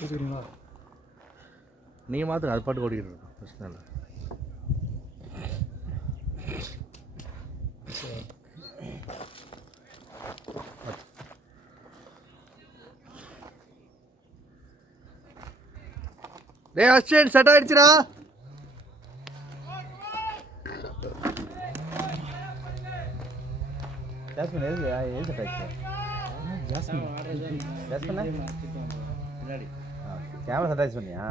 பேசிக்கிறீங்களா? நீங்கள் மாத்திரம் அது பாட்டு ஓடிக்கிட்டு இருக்கோம், பிரச்சனை இல்லை. டேய் அசிஸ்டன்ட் செட் ஆயிடுச்சுடா. ஜாஸ்மின் எது செட் ஆயிடுச்சு? ஜாஸ்மின் பின்னாடி கேமரா செட் ஆயிடுச்சு பண்ணியா?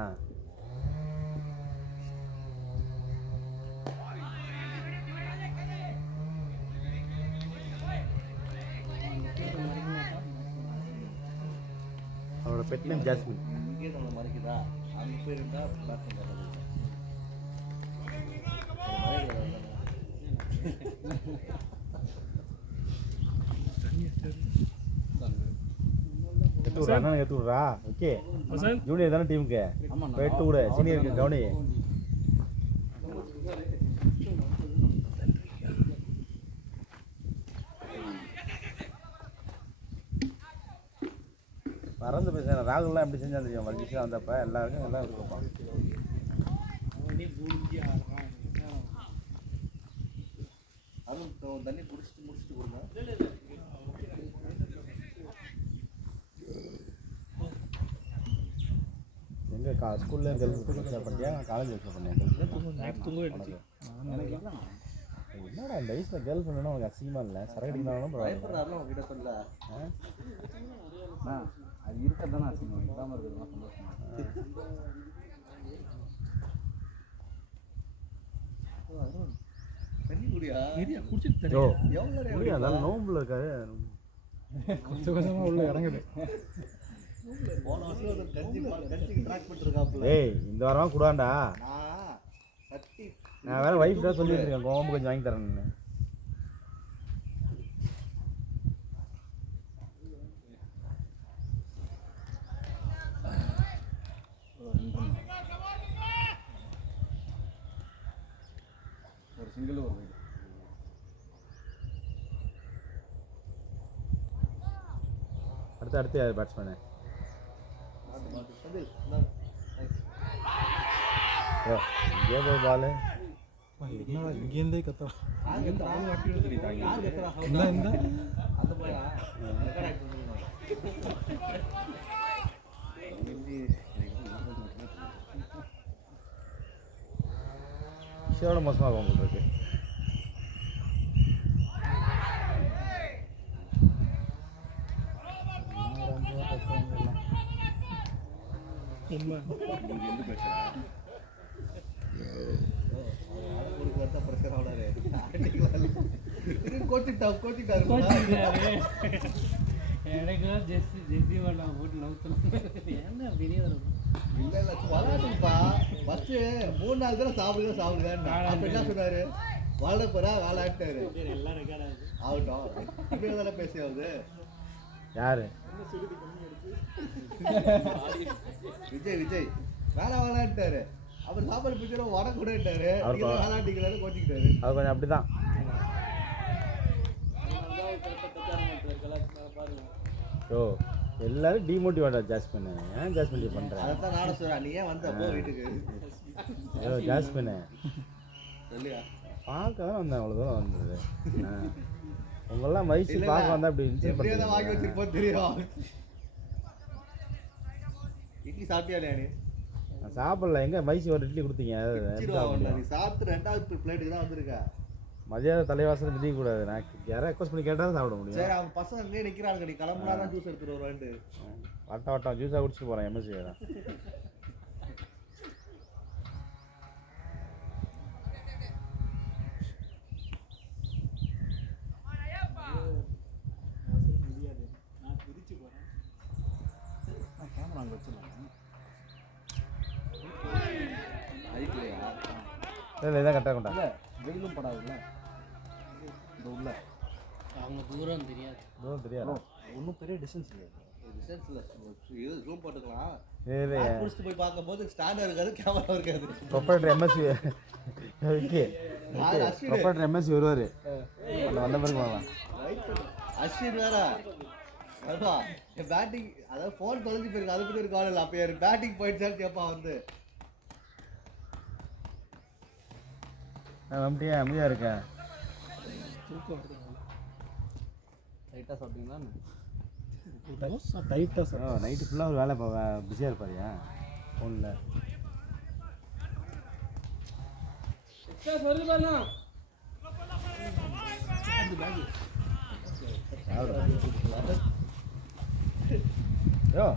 அவரோட பெட் நேம் ஜாஸ்மின். இங்கே நம்மளை மறைக்குதா? அங்கே போயிருந்தா பேக் பண்ணுறது அண்ணனுக்கு எடுத்து விட்றா. ஓகே ஜூனியர் தானே டீமுக்கு எடுத்து விட. சீனியருக்கு கவனி. மறந்து பேசுகிறேன். ராகுல்லாம் எப்படி செஞ்சால் தெரியும்? வலிச்சு வந்தப்போ எல்லாருக்கும் எல்லாம் இருப்பான். அதுவும் தண்ணி முடிச்சுட்டு கொடுங்க. எங்கே ஸ்கூல்ல கேர்ள்ஸ் வச்சா பண்ணியா? காலேஜ் வச்சா பண்ணியா? என்னடா இந்த வயசில் கேர்ள் ஃப்ரெண்ட்னா உனக்கு அசிங்கமாக இல்லை? சரக்கு அடிக்கிறாலும் பரவாயில்ல. உங்ககிட்ட சொல்ல அது இருக்கிறது தானே அசிங்கம். இல்லாமல் இருக்கிறதுலாம் சந்தோஷமா. தண்ணி குடியா? குடிச்சிட்டு எவ்வளோ நோம்புல இருக்காரு. கொஞ்சம் கொஞ்சமாக உள்ள இறங்குது. போன வருஷம் கஞ்சிக்கு ட்ராக் பண்ணிருக்காப்புல. ஏய் இந்த வாரமாக கூடாண்டா. நான் வேற வைஃப் தான் சொல்லிட்டு இருக்கேன் கோம்பு கொஞ்சம் வாங்கி தரேன்னு. ஒரு சிங்கிள் ஒரு அடுத்து யார் பேட்ஸ்மேனு? இங்கே போய் பாலு என்னடா இங்கேருந்தே கத்துறா. விஷயோட மோசமாக போட்டுருக்கு. மூணு நாள் தானே சாப்பிடுங்க என்ன சொன்னாரு? வாழ போறா வாழாட்டாரு ஆகட்டும் பேசியாவது. யாரு? விஜய் வேலை வாழாட்டாரு. அவர் சாப்பாடு பிடிச்சா வட கூடட்டாரு. வாழாட்டிக்கிறாரு கோட்டிக்கிட்டாரு. அது கொஞ்சம் அப்படிதான். ஓ எல்லாரும் டிமோட்டிவேட்டா ஜாஸ்மின். ஏன் ஜாஸ்மின் பண்ற? அதான் நானும் சொல்றேன். நீ ஏன் வந்த போ வீட்டுக்கு? ஐயோ ஜாஸ்மின் சொல்லியா பார்க்க தான் வந்தேன். அவ்வளோ தூரம் வந்தது. உங்களெல்லாம் வயசு பார்க்க வந்தா அப்படி இருந்துச்சு. வாங்கி வச்சிருப்போம் தெரியும். இட்லி சாப்பிட்டியா இல்லையா? நான் சாப்பிடல. எங்க வயசு ஒரு இட்லி கொடுத்தீங்க? நீ சாப்பிட்டு ரெண்டாவது பிளேட்டுக்கு தான் வந்திருக்க. மதியானம் தலைவாசல் மிதிக்க கூடாது. நான் யாராவது ரெக்வஸ்ட் பண்ணி கேட்டால் சாப்பிட முடியும். சரி அவங்க பசங்க அங்கேயே நிற்கிறாங்க. நீ கிளம்புனாதான் ஜூஸ் எடுத்துட்டு வருவான்ட்டு வட்டம் ஜூஸாக குடிச்சிட்டு போகிறேன். எம்எஸ்சி வேறு. கேமரா அங்கே வச்சுருவாங்க. இல்லை இதான் கரெக்டாக கொண்டா. வெயிலும் படாதுல்ல இந்த உள்ள. அவங்க தூரம் தெரியாது. ஒன்றும் பெரிய டிஸ்டன்ஸ் இல்லை. இது ஜூம் போட்டுக்கலாம். முடிச்சுட்டு போய் பார்க்கும்போது ஸ்டாண்டர்ட் இருக்காது, கேமரா இருக்காது. ப்ரொஃபைட்டர் எம்எஸ்சி ப்ரொஃபைட்டர் எம்எஸ்சி வருவார். வந்த பிறகு வாங்கலாம். அஸ்வின் வேற அதான் என் பேட்டிங் அதாவது ஃபோன் தொலைஞ்சு போயிருக்கு அது பற்றி ஒரு கால் இல்லை அப்போ என் பேட்டிங் போயிடுச்சான்னு கேட்பா வந்து நான் நம்பியா அமைதியாக இருக்கேன். தூக்கம் வருது லைட்டாக சாப்பிட்டீங்களா டைட்டாக சார். நைட்டு ஃபுல்லாக ஒரு வேலை பிஸியாக இருப்பாரியா ஃபோனில். யோ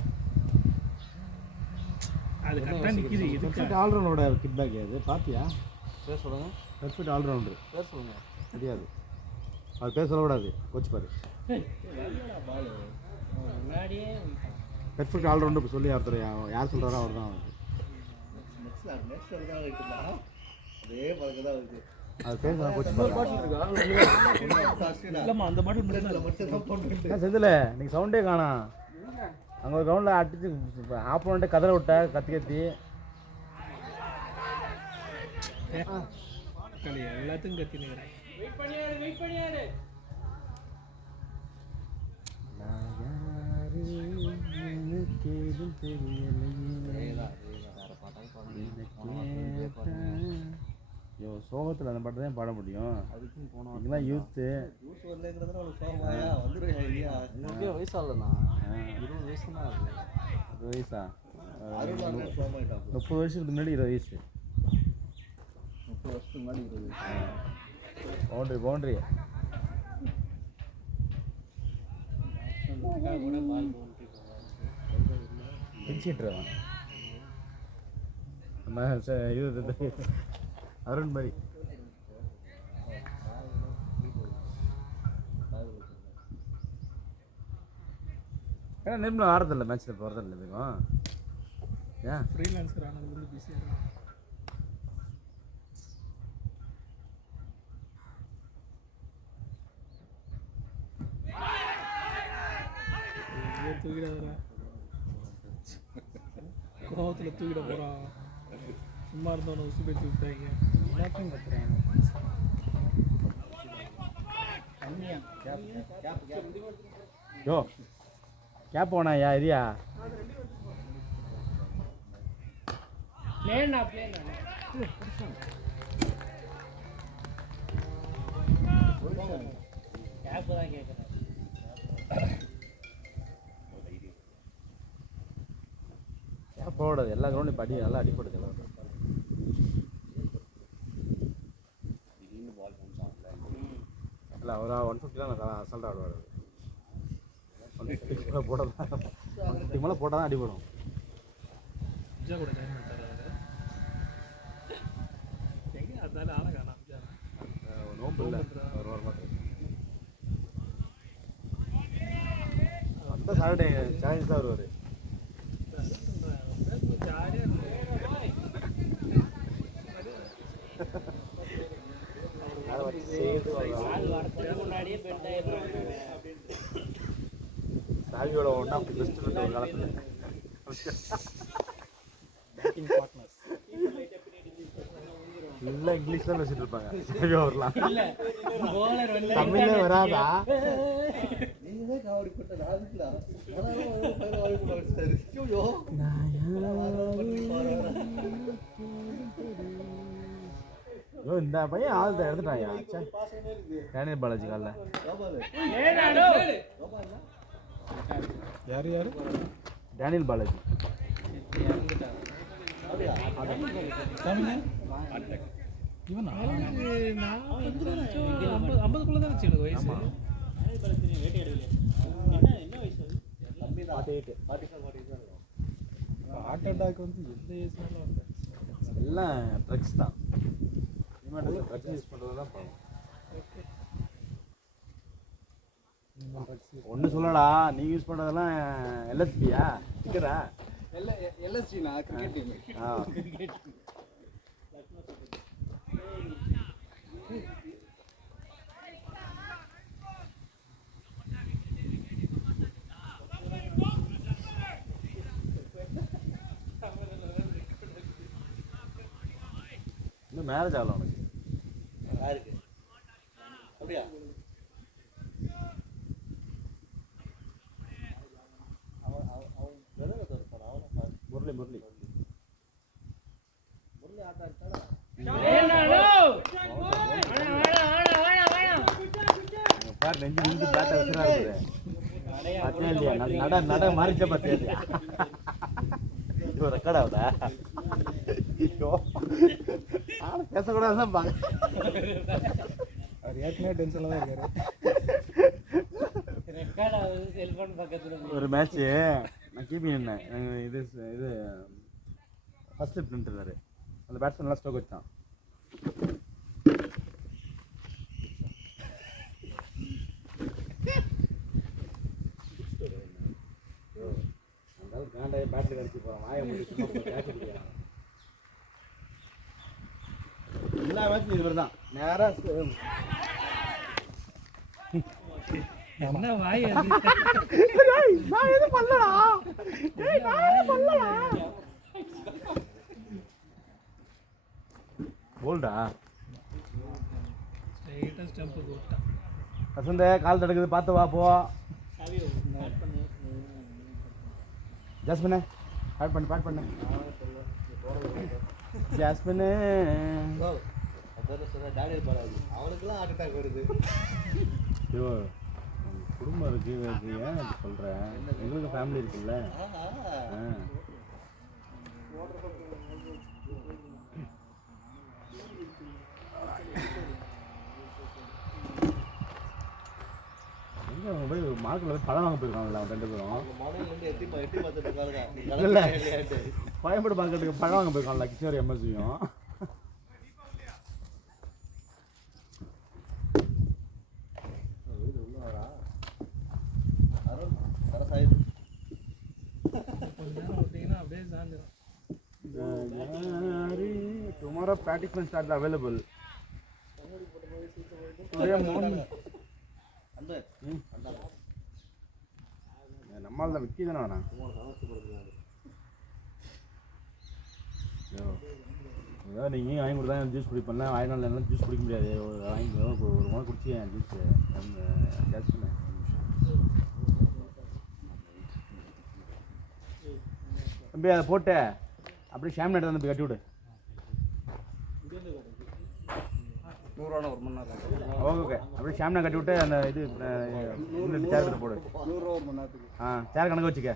அது கரெக்டாக நிற்கிது. பெர்ஃபெக்ட் ஆல்ரவுண்டரோட கிட் பேக் அது பார்த்தியா? பேர் சொல்லுங்கள். பெர்ஃபெக்ட் ஆல்ரவுண்டர் பேர் சொல்லுங்கள். தெரியாது. அது பேர் சொல்லக்கூடாது கோச் பாரு. முன்னாடியே பெர்ஃபெக்ட் ஆல்ரவுண்டர் சொல்லி ஒருத்தர் யார் சொல்கிறாரோ அவர் தான். நெக்ஸ்ட் தான் வைக்கலாம் அதே பழக்கம் தான் வருது. அது பேர் சொல்ல கோச் பாரு. இல்லைம்மா அந்த பாட்டில் மட்டும் தான் போட்டு செந்தில் நீங்கள் சவுண்டே காணோம். அங்கே ஒரு கிரவுண்டில் அடிச்சு ஆப்போனண்ட்டே கதற விட்ட கத்தி எல்லாத்துக்கும் கத்தினுக்கிறேன். ஐயோ சோகத்தில் அந்த பாட்டு தான் பாட முடியும். அதுக்கும் போனோம். இதெல்லாம் யூத்து. ஜூஸ் வரலங்கிறதுனால அவனுக்கு சோகமாயா வந்துடும் இல்லையா? இன்னும் வயசாகலண்ணா. 20 வயசு தான் ஆகுது. 20 வயசா? அருள் சோகமாயிட்டான். 30 வருஷத்துக்கு முன்னாடி 20 வயசு. 30 வருஷத்துக்கு முன்னாடி 20 வயசு. பவுண்ட்ரி கூட பால் பவுண்ட்ரி பிடிச்சிட்டுருவான் நம்ம இது அருண் மாதிரி. ஏன்னா நிர்மலா ஆடுறதில்ல மேட்ச்சில் போகிறதில்ல இதுக்கும். ஏன் ஃப்ரீலான்சர் ஆனது பிஸியாக இருக்கும். தூக்கிடாதா கோவத்தில் தூக்கிட போகிறான். சும்மா இருந்தவனை உசு பேச்சு விட்டாங்க. எல்லாத்தையும் கத்துறேன். யோ கேப் போனா யா இரியா பிளேனா கேப் தான் கேட்குறேன். கேப் போடாது. எல்லா கிரௌண்டையும் படி நல்லா அடிப்படுது. எல்லாம் இல்லை ஒரு 150 தான் அசால்ட்டாக ஆடுவார். 150 போட்டால் தான் 150 மேலே போட்டால் தான் அடிபடும். விஜயா கூட ஜாயின் பண்ணிட்டாரு. எங்கே அதனால ஆளை காணா விஜயா. நோம்பு இல்லை ஒரு வாரமாக அந்த சாட்டர்டே சேலஞ்ச் தான் வருவார். முன்னாடியே சாவியோட ஒன் ஆஃப் தி பெஸ்ட் ஒரு காலத்தில் பேட்டிங் பார்ட்னர்ஸ் எல்லாம் இங்கிலீஷ் தான் பேசிட்டு இருப்பாங்க. சாவி ஓவர்லாம் போலர் வந்து தமிழ்லே வராதா? நீங்களே காவடி போட்ட ராஜுங்களா வச்சுட்டாரு. ஐயோ இந்த பையன் ஆள் தான் எடுத்துட்டாயா? டேனியல் பாலாஜி காலில் யார் டேனியல் பாலாஜி இவன் 50 தான் வச்சு எனக்கு வயசு. ஹார்ட் அட்டாக் வந்து எந்த ஏஜ்னாலும் வந்து எல்லாம் ட்ரக்ஸ் தான். ட்ரக்ஸ் யூஸ் பண்ணுறது தான் பாவம். ஒன்று சொல்லடா, நீ யூஸ் பண்ணுறதெல்லாம் எல்எஸ்பியா சிக்கரா? எல்எஸ்டினா கிரிக்கெட் டீம். ஆ இன்னும் மேரேஜ் ஆகல உனக்கு? யாருக்கு அப்படியா? முரளி ஆட்டா இருக்காடா பாரு நெஞ்சு நின்று பேட்டை வச்சுனா இருக்குது பார்த்தே இல்லையா நட மாறிச்சா பார்த்தே இல்லையா இது ரெக்கார்ட் ஆகுதா ஐயோ பேசக்கூடாது தான் பாங்க அவர் ஏற்கனவே டென்ஷனில் தான் இருக்காரு. ஒரு மேட்ச்சு நான் கீப்பிங் நின்னேன் இது ஃபர்ஸ்ட் லிஃப்ட் நின்றுருந்தாரு அந்த பேட்ஸ்மேன் நல்லா ஸ்ட்ரோக் வச்சான் அந்த பேட்டில் கடிச்சு போகிறான் வாயை முடிச்சு சும்மா கேட்ச் அடிக்கிறான் எல்லா மேட்சும் இது தான் நேராக என்ன வாய் நான் எதுவும் பண்ணலடா போல்டா ஸ்ட்ரைட்டாக ஸ்டம்புக்கு விட்டான். வசந்த கால் தடுக்குது பார்த்து வா போ ஜாஸ்மினே பாட் பண்ணு ஜாஸ்மினே டாடி இருப்பாரு அவனுக்குலாம் ஹார்ட் அட்டாக் வருது. ஐயோ குடும்பம் இருக்கு ஏன் அப்படி சொல்கிறேன் எங்களுக்கு ஃபேமிலி இருக்குல்ல எங்கே அவங்க போய் மார்க்கில் போய் பழம் வாங்க போயிருக்காங்கல்ல அவங்க 2 பேரும் இல்லை கோயம்பேடு மார்க்கெட்டுக்கு பழம் வாங்க போயிருக்காங்கல்ல Kishore எம்எஸ்சியும் tomorrow practice will start available today morning நம்மால் தான் விக்கி தானே வரான் ஏதோ நீங்கள் வாங்கி கொடுத்தா ஜூஸ் குடிப்பேன்ல வாங்கினால எல்லாம் ஜூஸ் குடிக்க முடியாது வாங்கி ஒரு முறை குடிச்சேன் ஜூஸ் கேஸ் பண்ணேன் தம்பி அதை போட்டு அப்படியே ஷாம் நட்டு தம்பி கட்டி விடு ஓகே அப்படியே ஷாம்னா கட்டி விட்டு அந்த இது சேர் எடுத்து போடு சேர் கணக்கு வச்சுக்க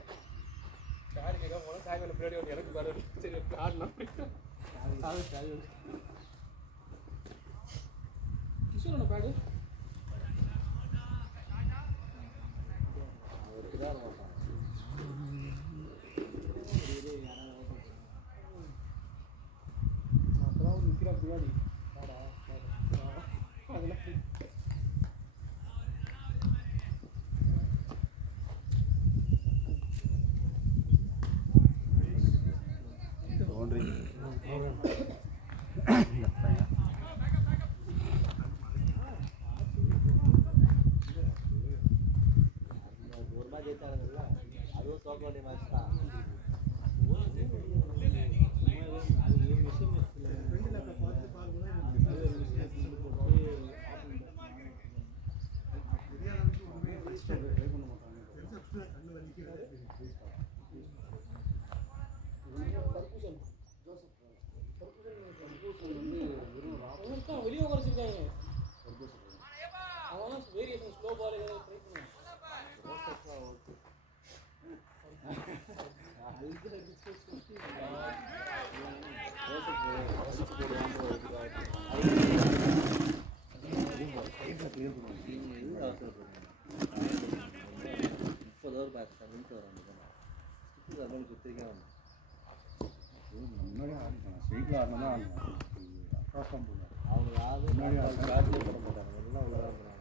அதுவும் சோக்க வேண்டிய மேட்ச் தான். வெளியே குறைச்சிருக்காங்க அவன் வேரியேஷன் ஸ்லோ பால் ஏதாவது ட்ரை பண்ணுவான். அவங்க யாரும் காசே போட மாட்டாங்க எல்லாம் உள்ளதான் போனாங்க.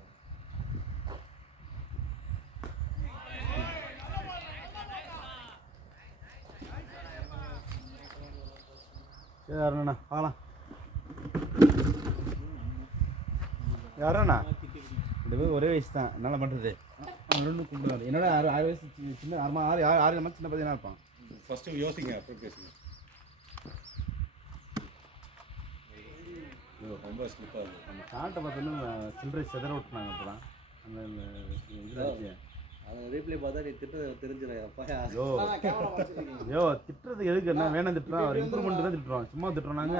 சரி அருணண்ணா பார்க்கலாம் யாருண்ணா 2 பேரும் ஒரே வயசு தான் என்னால் பண்ணுறது அவனோட கூப்பிடுறாரு என்னோட 6 வயசு சின்ன 6 மாதிரி சின்ன பையனா இருப்பான். ஃபஸ்ட்டு யோசிங்க அப்புறம் பேசுங்க. ரொம்ப ஸ்லிப்பாக இருக்குது. அந்த ஷார்ட்டை பார்த்தோன்னா சில்லறை செதற விட்டுனாங்க அப்போலாம் அந்த இதில் அதை ரீப்ளே பார்த்தா நீ திட்டுறது தெரிஞ்சிடும் அப்பா. யோ திட்டுறது எதுக்கு என்ன வேணும் திட்டுறோம், அவர் இம்ப்ரூவ்மெண்ட் தான் திட்டுறோம், சும்மா திட்டுறோம் நாங்க,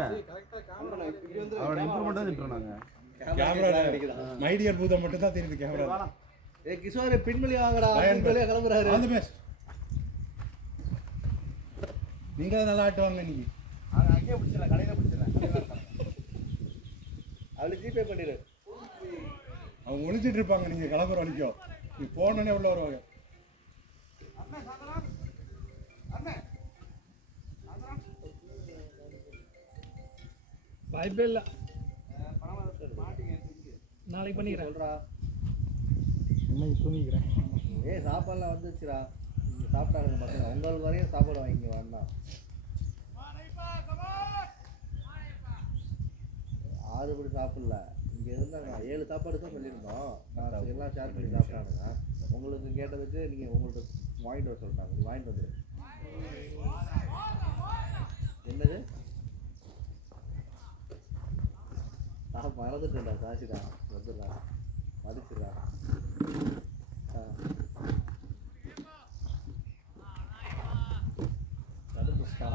அவரோட இம்ப்ரூவ்மெண்ட் தான் திட்டுறோம் நாங்க. கேமரா மை டியர் பூதம் மட்டும் தான் தெரியுது கேமரா. ஏ கிஷோர் பின்வழி வாங்கடா, பின்வழியா கிளம்புறாரு. All the best. நீங்க நல்லா ஆட்டுவாங்க நீங்க. அங்கேயே பிடிச்சிடலாம், கடையில் பிடிச்சிடலாம். அவளுக்கு ஜிபே பண்ணிடு. அவங்க ஒழிச்சிட்டு இருப்பாங்க, நீங்க கிளம்புற வரைக்கும் நீ போனோடனே உள்ள வருவாங்க. வாய்ப்பே இல்லை. நாளைக்கு பண்ணிக்கிறேன். சொல்றா. இன்னைக்கு தூங்கிக்கிறேன். ஏய் சாப்பாடுலாம் வந்துச்சுடா, நீங்கள் சாப்பிட்டாங்க பசங்க, உங்களுக்கு வரையும் சாப்பாடு வாங்கிங்க வேண்டாம். 6 படி சாப்பிடல, இங்கே இருந்தாங்க 7 சாப்பாடு தான் சொல்லியிருந்தோம். நான் எல்லாம் ஷேர் பண்ணி சாப்பிட்டானுங்க. உங்களுக்கு கேட்டதுக்கு நீங்கள் உங்கள்கிட்ட வாங்கிட்டு வர சொல்லிட்டாங்க, நீ வாங்கிட்டு வந்துடு. என்னது நான் மறந்துட்டேன்டா, சாட்சிடா வந்துடுறா, மதிச்சுடா. தடுப்புஸ்டா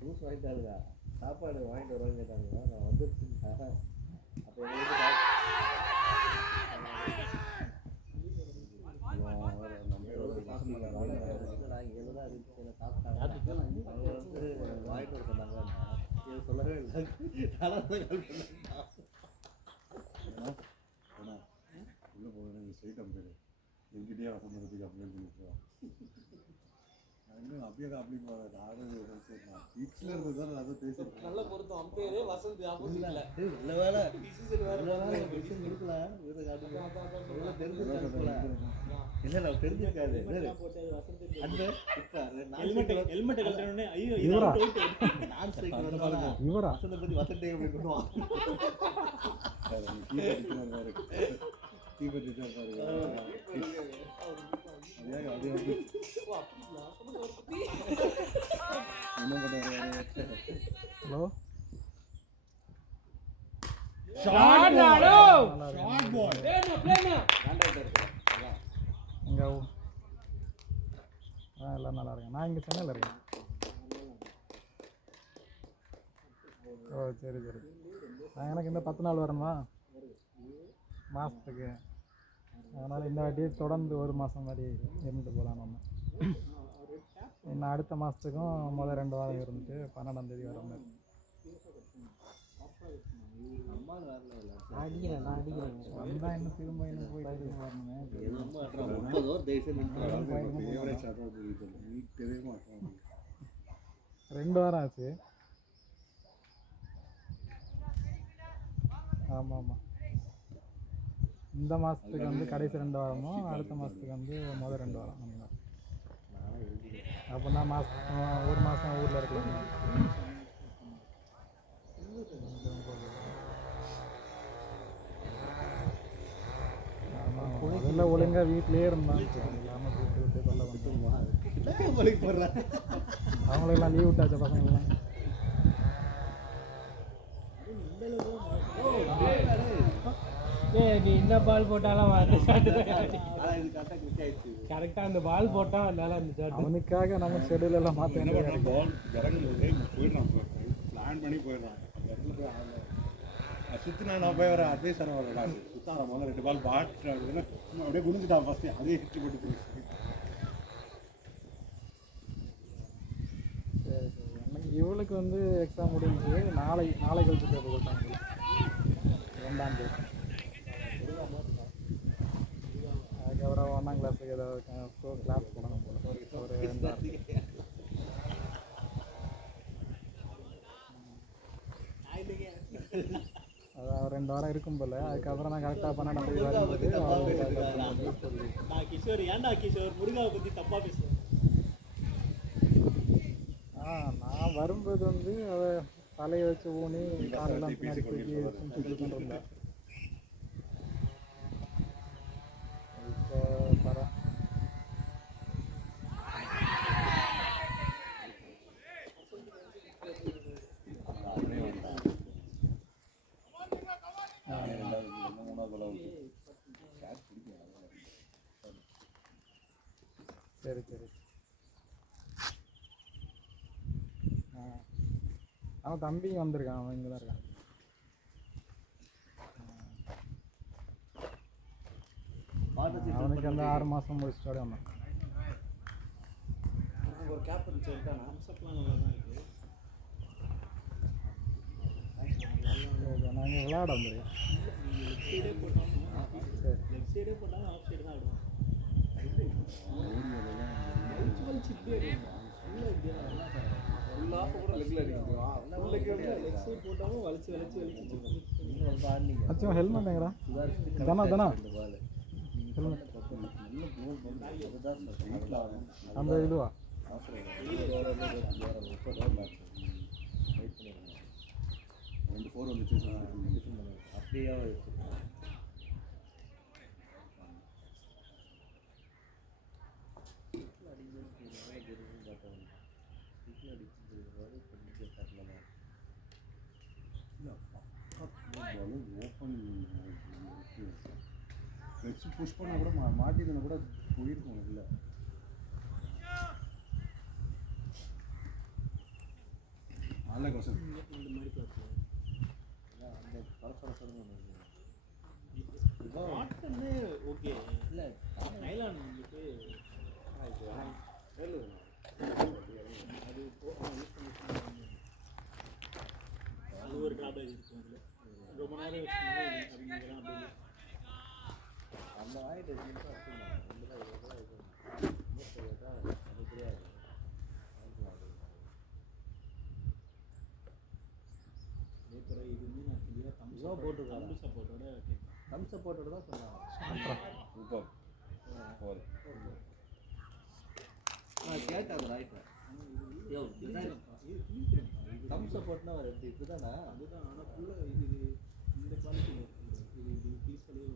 ஜூஸ் வாங்கிட்டாருங்க, சாப்பாடு வாங்கிட்டு வருவாங்க கேட்டாங்க. நான் வந்துருச்சுங்க. அப்போ வாங்கிட்டு வர சொன்னாங்க. சொல்லவே இல்லை. உள்ள போகிறேன் ஸ்ட்ரெயிட் அம்பேர் எங்கிட்டே வசந்தத்துக்கு அப்ளை பண்ணிட்டுருவான். இன்னும் அப்படியே அப்ளை போகிறேன். நானும் வீட்டில் இருந்தது தான் அதை பேசிட்டு நல்ல பொருத்தம். அம்பேரே வசந்த் ஆப்போசிட்ல நல்ல வேலை இருக்கல. இல்லை நான் தெரிஞ்சிருக்காது. ஹெல்மெட் கழட்டணும்னே ஐயோ இவரா நான் சைக்கிள் வந்தா இவரா வசந்த பத்தி வசந்தே அப்படி பண்ணுவான். ஹலோ இங்கே எல்லாம் நல்லா இருக்கேன். நான் இங்கே சென்னையில் இருக்கேன். ஓ சரி சரி. எனக்கு இந்த 10 நாள் வரணுமா மாதத்துக்கு, அதனால் இந்த வாட்டி தொடர்ந்து 1 மாதம் மாதிரி இருந்துட்டு போகலாம். நம்ம இன்னும் அடுத்த மாதத்துக்கும் 2 வாரம் இருந்துட்டு 12ஆம் தேதி வர மாதிரி. வந்தால் இன்னும் திரும்ப இன்னும் போய் வரணுமே. 2 வாரம் ஆச்சு. ஆமாம் ஆமாம். இந்த மாதத்துக்கு வந்து கடைசி 2 வாரமும் அடுத்த மாதத்துக்கு வந்து 2 வாரம். அப்போ நான் 1 மாதம் ஊரில் இருக்கலாம். ஆமாம் அதெல்லாம் ஒழுங்காக வீட்டிலே இருந்தான். இல்லாமல் கூப்பிட்டு விட்டு சொல்ல வந்துருமா அவங்களெல்லாம் லீவ் விட்டாச்ச பசங்கள்லாம். நீ என்ன பால் போட்டாலும் கரெக்டாக அந்த பால் போட்டால் அதனால அந்த அவனுக்காக நம்ம ஷெடியூல் எல்லாம் மாற்ற வேண்டியது. பால் இறங்கும்போது போயிடுறான், பிளான் பண்ணி போயிடுறான். சுற்றினா நான் போய் வர அட்வைஸ் தர வரடா சுத்தான முதல்ல 2 பால் பாட்டு அப்படியே குடிஞ்சிட்டான் ஃபஸ்ட்டு, அதே ஹிட் போட்டு போயிடுச்சு. சரி சரி. எனக்கு இவளுக்கு வந்து எக்ஸாம் முடிஞ்சு நாளை கழிச்சு பேப்பர் கொடுத்தாங்க 2ஆம் தேதி. அதுக்கப்புறம் 1ஆம் கிளாஸுக்கு ஏதாவது கிளாஸ் போடணும் போல ஒரு 2 வாரத்துக்கு. அதான் 2 வாரம் இருக்கும் போல். அதுக்கப்புறம் நான் கரெக்டாக 12ஆம் தேதி வரும்போது நான் கிஷோர் ஏன்டா கிஷோர் முருகாவை பற்றி தப்பாக பேசுகிறேன். நான் வரும்போது வந்து அதை தலையை வச்சு ஊனி காலெல்லாம் பின்னாடி தூக்கி சுற்றிட்டு இருந்தேன். இப்போ பர சரி சரி. அவன் தம்பியும் வந்திருக்கான், அவன் இங்கே தான் இருக்கான். அவனுக்கு அந்த 6 மாதம் முடிச்சிட்டோட வந்தான். ஒரு கேப் இருந்துச்சு இருக்கானா அம்சப்லாம் நல்லா தான் இருக்குது. நாங்கள் விளையாட வந்துருக்கோம். லெஃப்ட் சைடே போட்டாலும் லெஃப்ட் சைடே போட்டாலும் ஆஃப் சைடு தான் ஆடுவோம். வலிச்சு இப்படியே அடிக்கும் ஃபுல்லாக இப்படியே ஃபுல் ஆஃப் கூட லெக்கில் அடிக்கும். லெஃப்ட் சைடு போட்டாலும் வலிச்சு வலிச்சு வலிச்சு அச்சோ ஹெல்மெட் எங்கடா? தானா தானா ஹெல்மெட் அந்த இதுவா? ரெண்டு 4 வந்துச்சு அப்படியே ஓப்பன் வச்சு புஷ் பண்ணால் கூட மாட்டிருந்தா கூட போயிருக்கும். இல்லை நல்ல கொஸ்டின். இந்த மாதிரி பார்த்து அந்த பரபரப்புன்னு ஒன்று காட்டன்னு ஓகே இல்லை நைலான் வந்துட்டு அது அது ஒரு ட்ராபேக் இருக்கும். அதில் ரொம்ப நேரம் வச்சுருந்தா அப்படிங்கிறான் அப்படி அந்த வாங்கிட்டு வச்சுருந்தா தெரியாது. அதே போல் இது வந்து நான் தெளிவாக தம்ஸ் போட்டுருக்காங்க. தம்பு சப்போர்ட்டோட கேட்குறேன். தம் சப்போர்ட்டோட தான் சொன்னாங்க. சூப்பர் போல் கேட்டாங்க ரைட்டு. தம் சப்போர்ட்னா ஒரு எப்படி இதுதானா? அதுதான் ஆனால் ஃபுல்லாக இது இந்த குவாலிட்டியில் இருக்குது. இது பீஸ்லேயே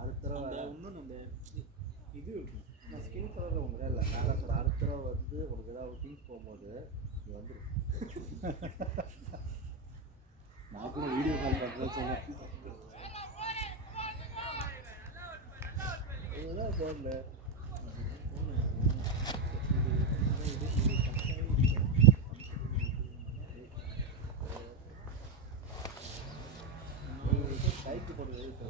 அடுத்த தடவை இன்னொன்று அந்த இது இருக்கும். நான் ஸ்கின் கலரில் உங்க இல்லை நல்லா சொல்ல அடுத்த தடவை வந்து உனக்கு ஏதாவது திங்ஸ் போகும்போது நீ வந்துடும். நான் கூட வீடியோ கால் பண்ணுறேன் சொன்னேன். இதுதான் ஃபோனில் கைக்கு போட்டு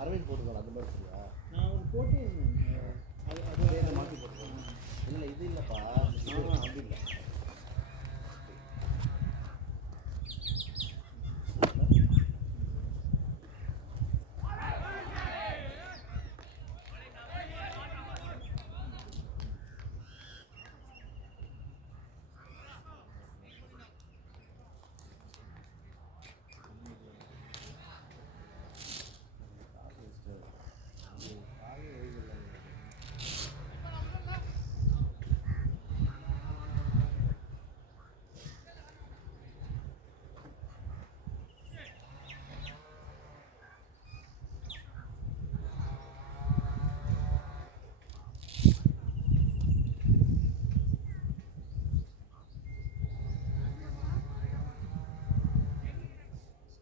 அரவிந்த் போட்டுருக்காங்க அந்த மாதிரி சொல்லியா? நான் ஒன்று போட்டு அது அது மாற்றி போட்டுருக்காங்க. இல்லை இது இல்லைப்பா அப்படி இல்லை.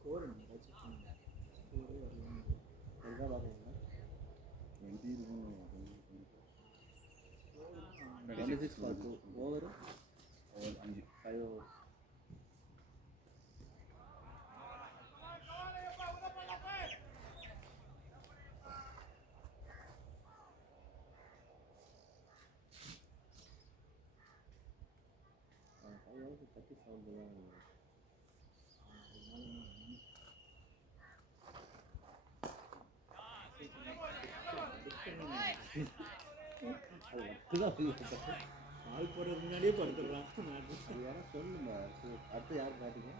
ஸ்கோர் என்ன ஸ்கோரே வரலாம். அதுதான் பார்த்தீங்கன்னா 20 இருக்கும். 26 for 2 ஓவர் 5 5 overs. ஆள் போடுறதுக்கு முன்னாடியே படுத்துடுறான். அது யாரும் சொல்லுங்க. அடுத்து யார் காட்டுங்க?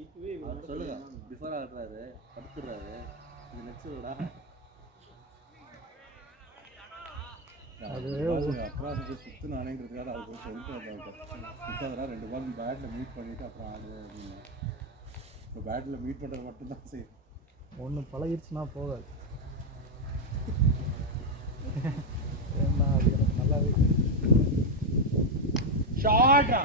இப்பவே அவர் சொல்லுங்க. பிஃபோர் ஆடுறாரு படுத்துடுறாரு. இது நெக்ஸ்டா அது அப்புறம் சுற்று நானேங்கிறதுக்காக அவர் சொல்லிட்டு வந்தாங்க. 2 பால் பேட்டில் மீட் பண்ணிவிட்டு அப்புறம் ஆடுவேன் அப்படின்னு. இப்போ பேட்டில் மீட் பண்ணுறது மட்டும்தான் செய்யும். ஒன்று பழகிடுச்சுன்னா போகாது. ஏன்னா அது எனக்கு நல்லாவே ஷார்ட்டா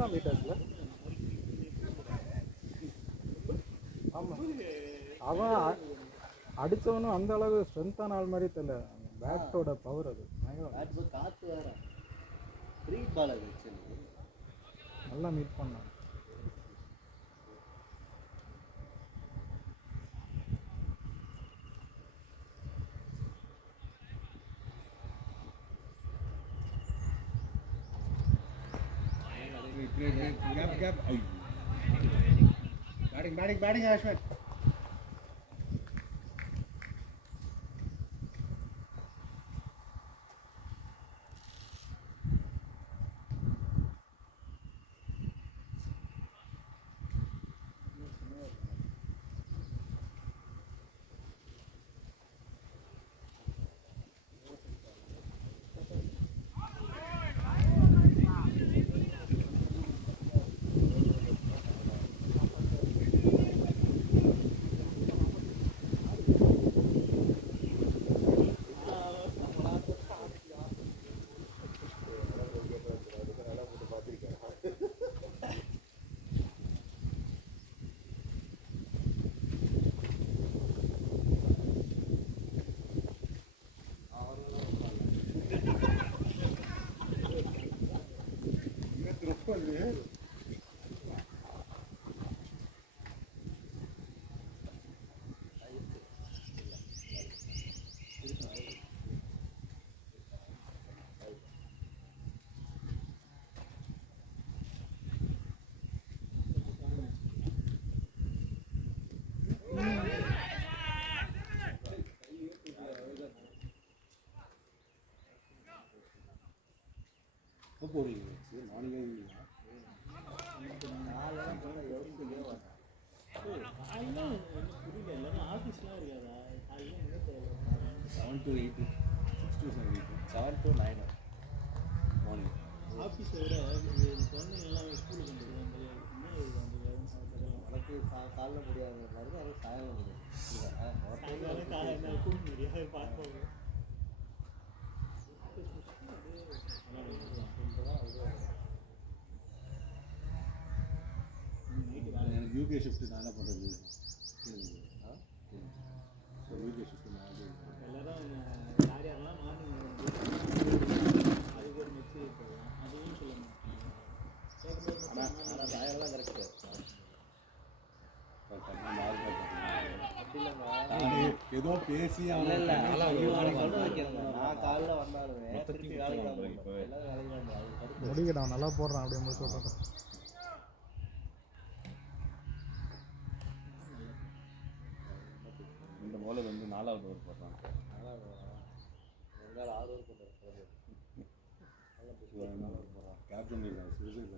தான் மீட்டர்ஸ்ல. ஆமாம், அவன் அடித்தவனும் அந்த அளவு ஸ்ட்ரென்த்தான ஆள் மாதிரி தெரியல. பேட்டோட பவர் அது பயங்கரம். பேட் போய் காற்று வேற ஃப்ரீ பால் அது ஆக்சுவலி. நல்லா மீட் பண்ணான். Gap. Batting, Ashwin. போறீங்க மார்னிங்கே ஆஃபீஸ்லாம் இருக்காதா? 7 to 8, 6 to 7, 7 to 9 மார்னிங். ஆஃபீஸை விட குழந்தைங்கள்லாம் ஸ்கூலுக்கு வந்துருக்காங்க. என்ன இது அந்த எனக்கு காலைல முடியாத மாதிரி எனக்கு சாயங்காலம் முடியும். கூப்பிட முடியாது பார்ப்போம். எனக்கு யூகே ஷிஃப்ட் நான் என்ன பண்ணுறது? யூகே ஷிஃப்ட் நான் எல்லாரும் யார் யாரெல்லாம் மார்னிங் அதுக்கு ஒரு மெச்சூரிட்டி போகலாம். அதையும் சொல்ல மாட்டேன். ஆனால் சாயங்காலம் கரெக்டு. ஏதோ பேசி இல்லை நான் காலைல வந்தாலுமே திருப்பி வேலைக்கு தான் போகணும். எல்லாம் வேலைக்கு தான் போகணும். முடிக்கட்டான், நல்லா போடுறான். அப்படியே முடிச்சு விட்றேன். இந்த மோல வந்து 4வது ஓவர் போடுறான். எங்களால் 6 ஓவர் போடுறேன். கேப்டன் இருக்காங்க சிறுசையில்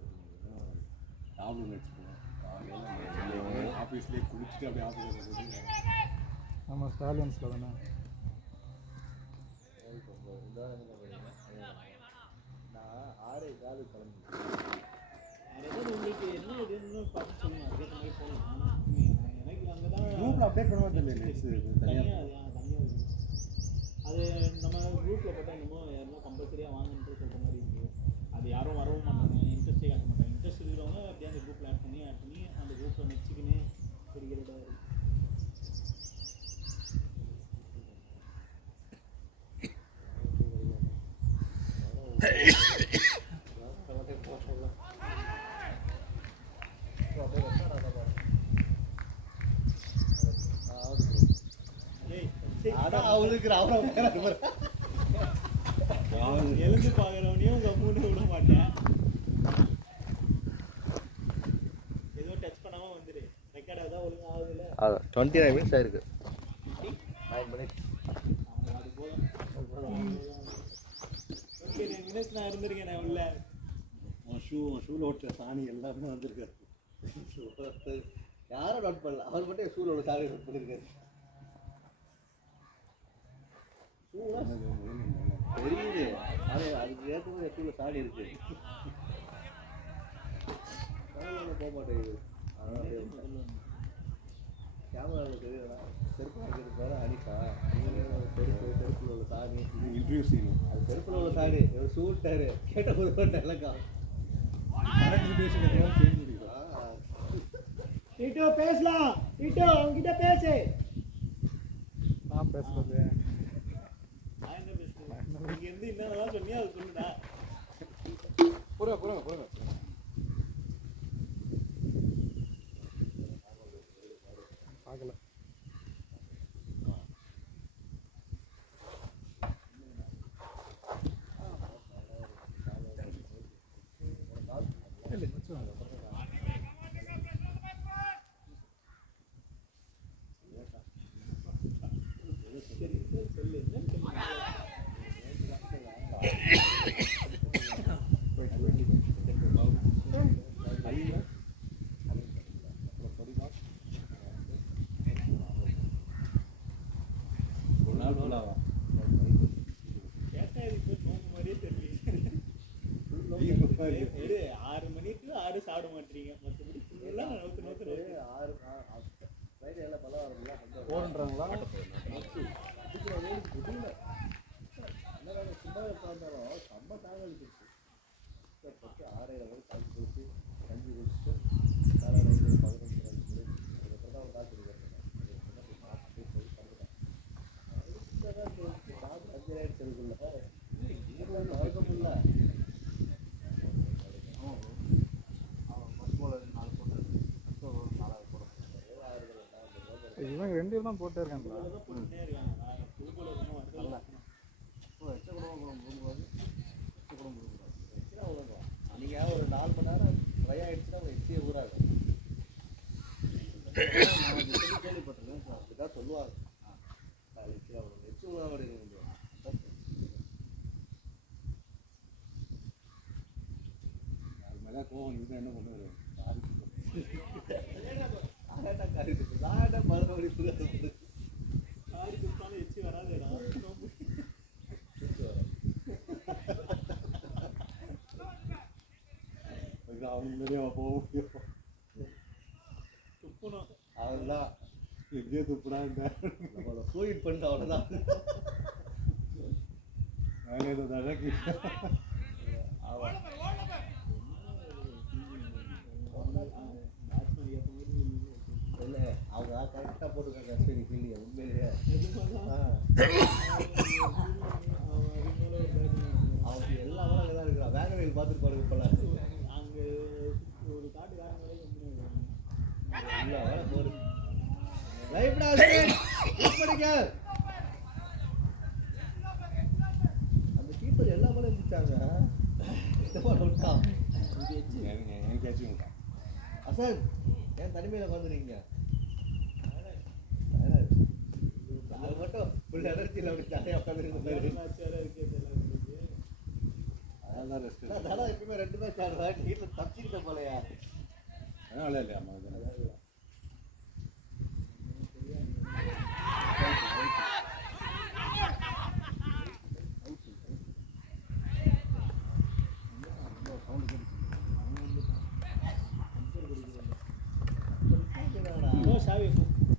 டாப்லெட் நடிச்சு போவேன். ஆஃபீஸ்லேயே குளிச்சுட்டு அப்படியே ஆஃபீஸில் நம்ம ஸ்டாலியன்ஸில் தானே. நான் 6 காலு கிளம்பி அதாவது உங்களுக்கு என்ன இதுன்னு பார்த்து சொல்லுங்க. அதுக்கேற்ற மாதிரி போகலாம். எனக்கு அங்கே தான் குரூப்பில் அப்டேட் பண்ணுவாங்க நெக்ஸ்ட் தனியாக. தனியாக இருக்குது. அது நம்ம குரூப்பில் பார்த்தா என்னமோ யாருமோ கம்பல்சரியாக வாங்கன்ட்டு சொல்கிற மாதிரி இருக்குது. அது யாரும் வரவும் மாட்டாங்க, இன்ட்ரெஸ்டே காட்ட மாட்டாங்க. இன்ட்ரெஸ்ட் இருக்கிறவங்க அப்படியே அந்த குரூப்பில் ஆட் பண்ணி அந்த குரூப்பில் நெச்சுக்கின்னு பிடிக்கிறதா இருக்குது. எழுந்து பார்க்குறவனையும் கம்முன்னு விட மாட்டேன். ஏதோ டச் பண்ணாமல் வந்துடு. ரெக்கார்டாக தான் ஒழுங்காக ஆகுதுல்ல. 29 minutes ஆயிருக்கு. 9 minutes. அது போதும். 29 minutes நான் இருந்திருக்கேன். நான் உள்ள ஷூவில் ஓட்டுற சாணி எல்லாருமே வந்திருக்காரு. யாரும் நோட் பண்ணல, அவர் மட்டும் என் ஷூவில் சாரி நோட் பண்ணியிருக்காரு. தெரியுது, ஆனால் அதுக்கு ஏற்கனவே என் ஷூவில் சாடி இருக்கு. போக மாட்டேங்குது. கேமராவில் தெரியுதா? செருப்பு வாங்கிட்டு போகிற அனிஷா செருப்பில் உள்ள சாணி. இன்டர்வியூ செய்யணும். அது செருப்பில் உள்ள சாணி ஷூட்டாரு கேட்ட ஒரு இல்லைக்கா கரண்ட் சுச்சுவேஷன் எல்லாம் சேஞ்ச் முடியும். டீட்டோ பேசலாம். டீட்டோ உன்கிட்ட பேசு. நான் பேசுறது நான் என்ன பேசுறேன்? நீங்க எந்த என்னதான் சொன்னியோ அது சொல்லுடா. போடுங்க பார்க்கல. இல்லை வச்சுவாங்க. சொல்லு என்ன சொல்லு. ஒரு நாள் ஃபுல்லாவா கேட்டா இதுக்கு நோம்பு மாதிரியே தெரியல. லீவு மாதிரி. எடு 6 மணிக்கு 6 சாப்பிட மாட்டீங்க. மற்றபடி ஃபுல்லாக நோத்து ஆறு ஃப்ரைடே எல்லாம் பலம் வரும்ல போடுன்றாங்களா? அடிக்கிற வேலைக்கு முடியல. என்ன சும்மா உட்காந்தாலும் செம்ம தாங்க அடிச்சிருச்சு. ஃபஸ்ட்டு 6:30 வரை காய்ச்சி குடிச்சு கஞ்சி குடிச்சிட்டு காலை 11 மணிக்கு அதுக்கப்புறம் தான் காய்ச்சி கொடுக்குறேன். சாப்பிட்டு 5 ஆயிடுச்சு அதுக்குள்ள வழக்க முடியல. இவங்க 2 பேரும் தான் போட்டே இருக்காங்களா? போட்டுட்டே இருக்காங்க. நான் புதுக்குள்ள இன்னும் வரல. நீங்கள் ஒரு 4 மணி நேரம் ட்ரை ஆகிடுச்சுன்னா அவங்க எச்சியே ஊறாது. கேள்விப்பட்டிருக்கேன் சார், அப்படிதான் சொல்லுவாங்க. எச்சி அவ்வளோ எச்சி ஊறாம இருக்க முடியும். அது மேலே கோவம் இருந்தால் என்ன பண்ணுவார்? நானே மறுபடி ஆறு கொடுத்தாலும் எச்சி வராதுடா. அவனுக்கு முன்னாடியே போக முடியும். துப்புணும். அதுதான் எங்கேயோ துப்புடான்ட்ட நம்மளை சூயிட் பண்ண அவ்வளோதான். நாங்கள் இதை தடக்கி இல்லை அவங்க கரெக்டாக போட்டுருக்காங்க. சரி இல்லையா உண்மையிலேயே அவங்க எல்லா கூட அங்கே தான் இருக்கிறான். வேகவையில் பார்த்துட்டு பாருங்க போல. அங்கே ஒரு காட்டுக்காரங்களே இல்லை வேற போகுது. லைஃப்டா படிக்க அந்த கீப்பர் எல்லா போலையும் பிடிச்சாங்க. எனக்கு கேட்சி விட்டான். அசன் ஏன் தனிமையில் உட்காந்துருக்கீங்க? அது மட்டும் ஃபுல் எனர்ஜியில் அப்படி ஜாலியாக உட்காந்துருக்கு. அதான் ரெஸ்ட். அதெல்லாம் எப்பயுமே 2 மேட்ச் ஆடுவேன். வீட்டில் தப்பிச்சுக்கிட்ட போலையா? அதான் விளையாடலையா அம்மா?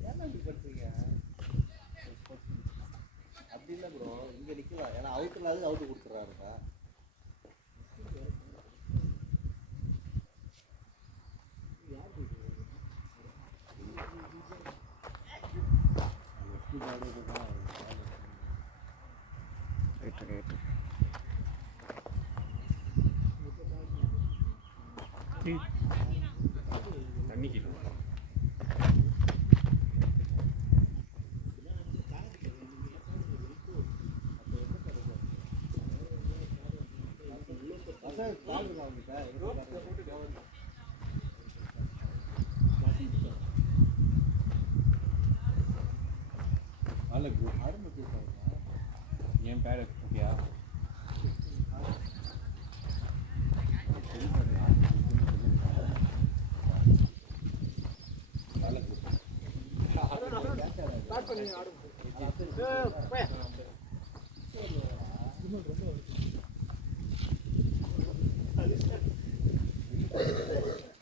ஏன்னா இப்படி பண்ணுறீங்க? அப்படி இல்லை ப்ரோ, இங்கே நிற்கலாம். ஏன்னா அவுட்டில் அது அவுட்டு கொடுத்துட்றாருப்பா. என் பேர் ஓகேயா?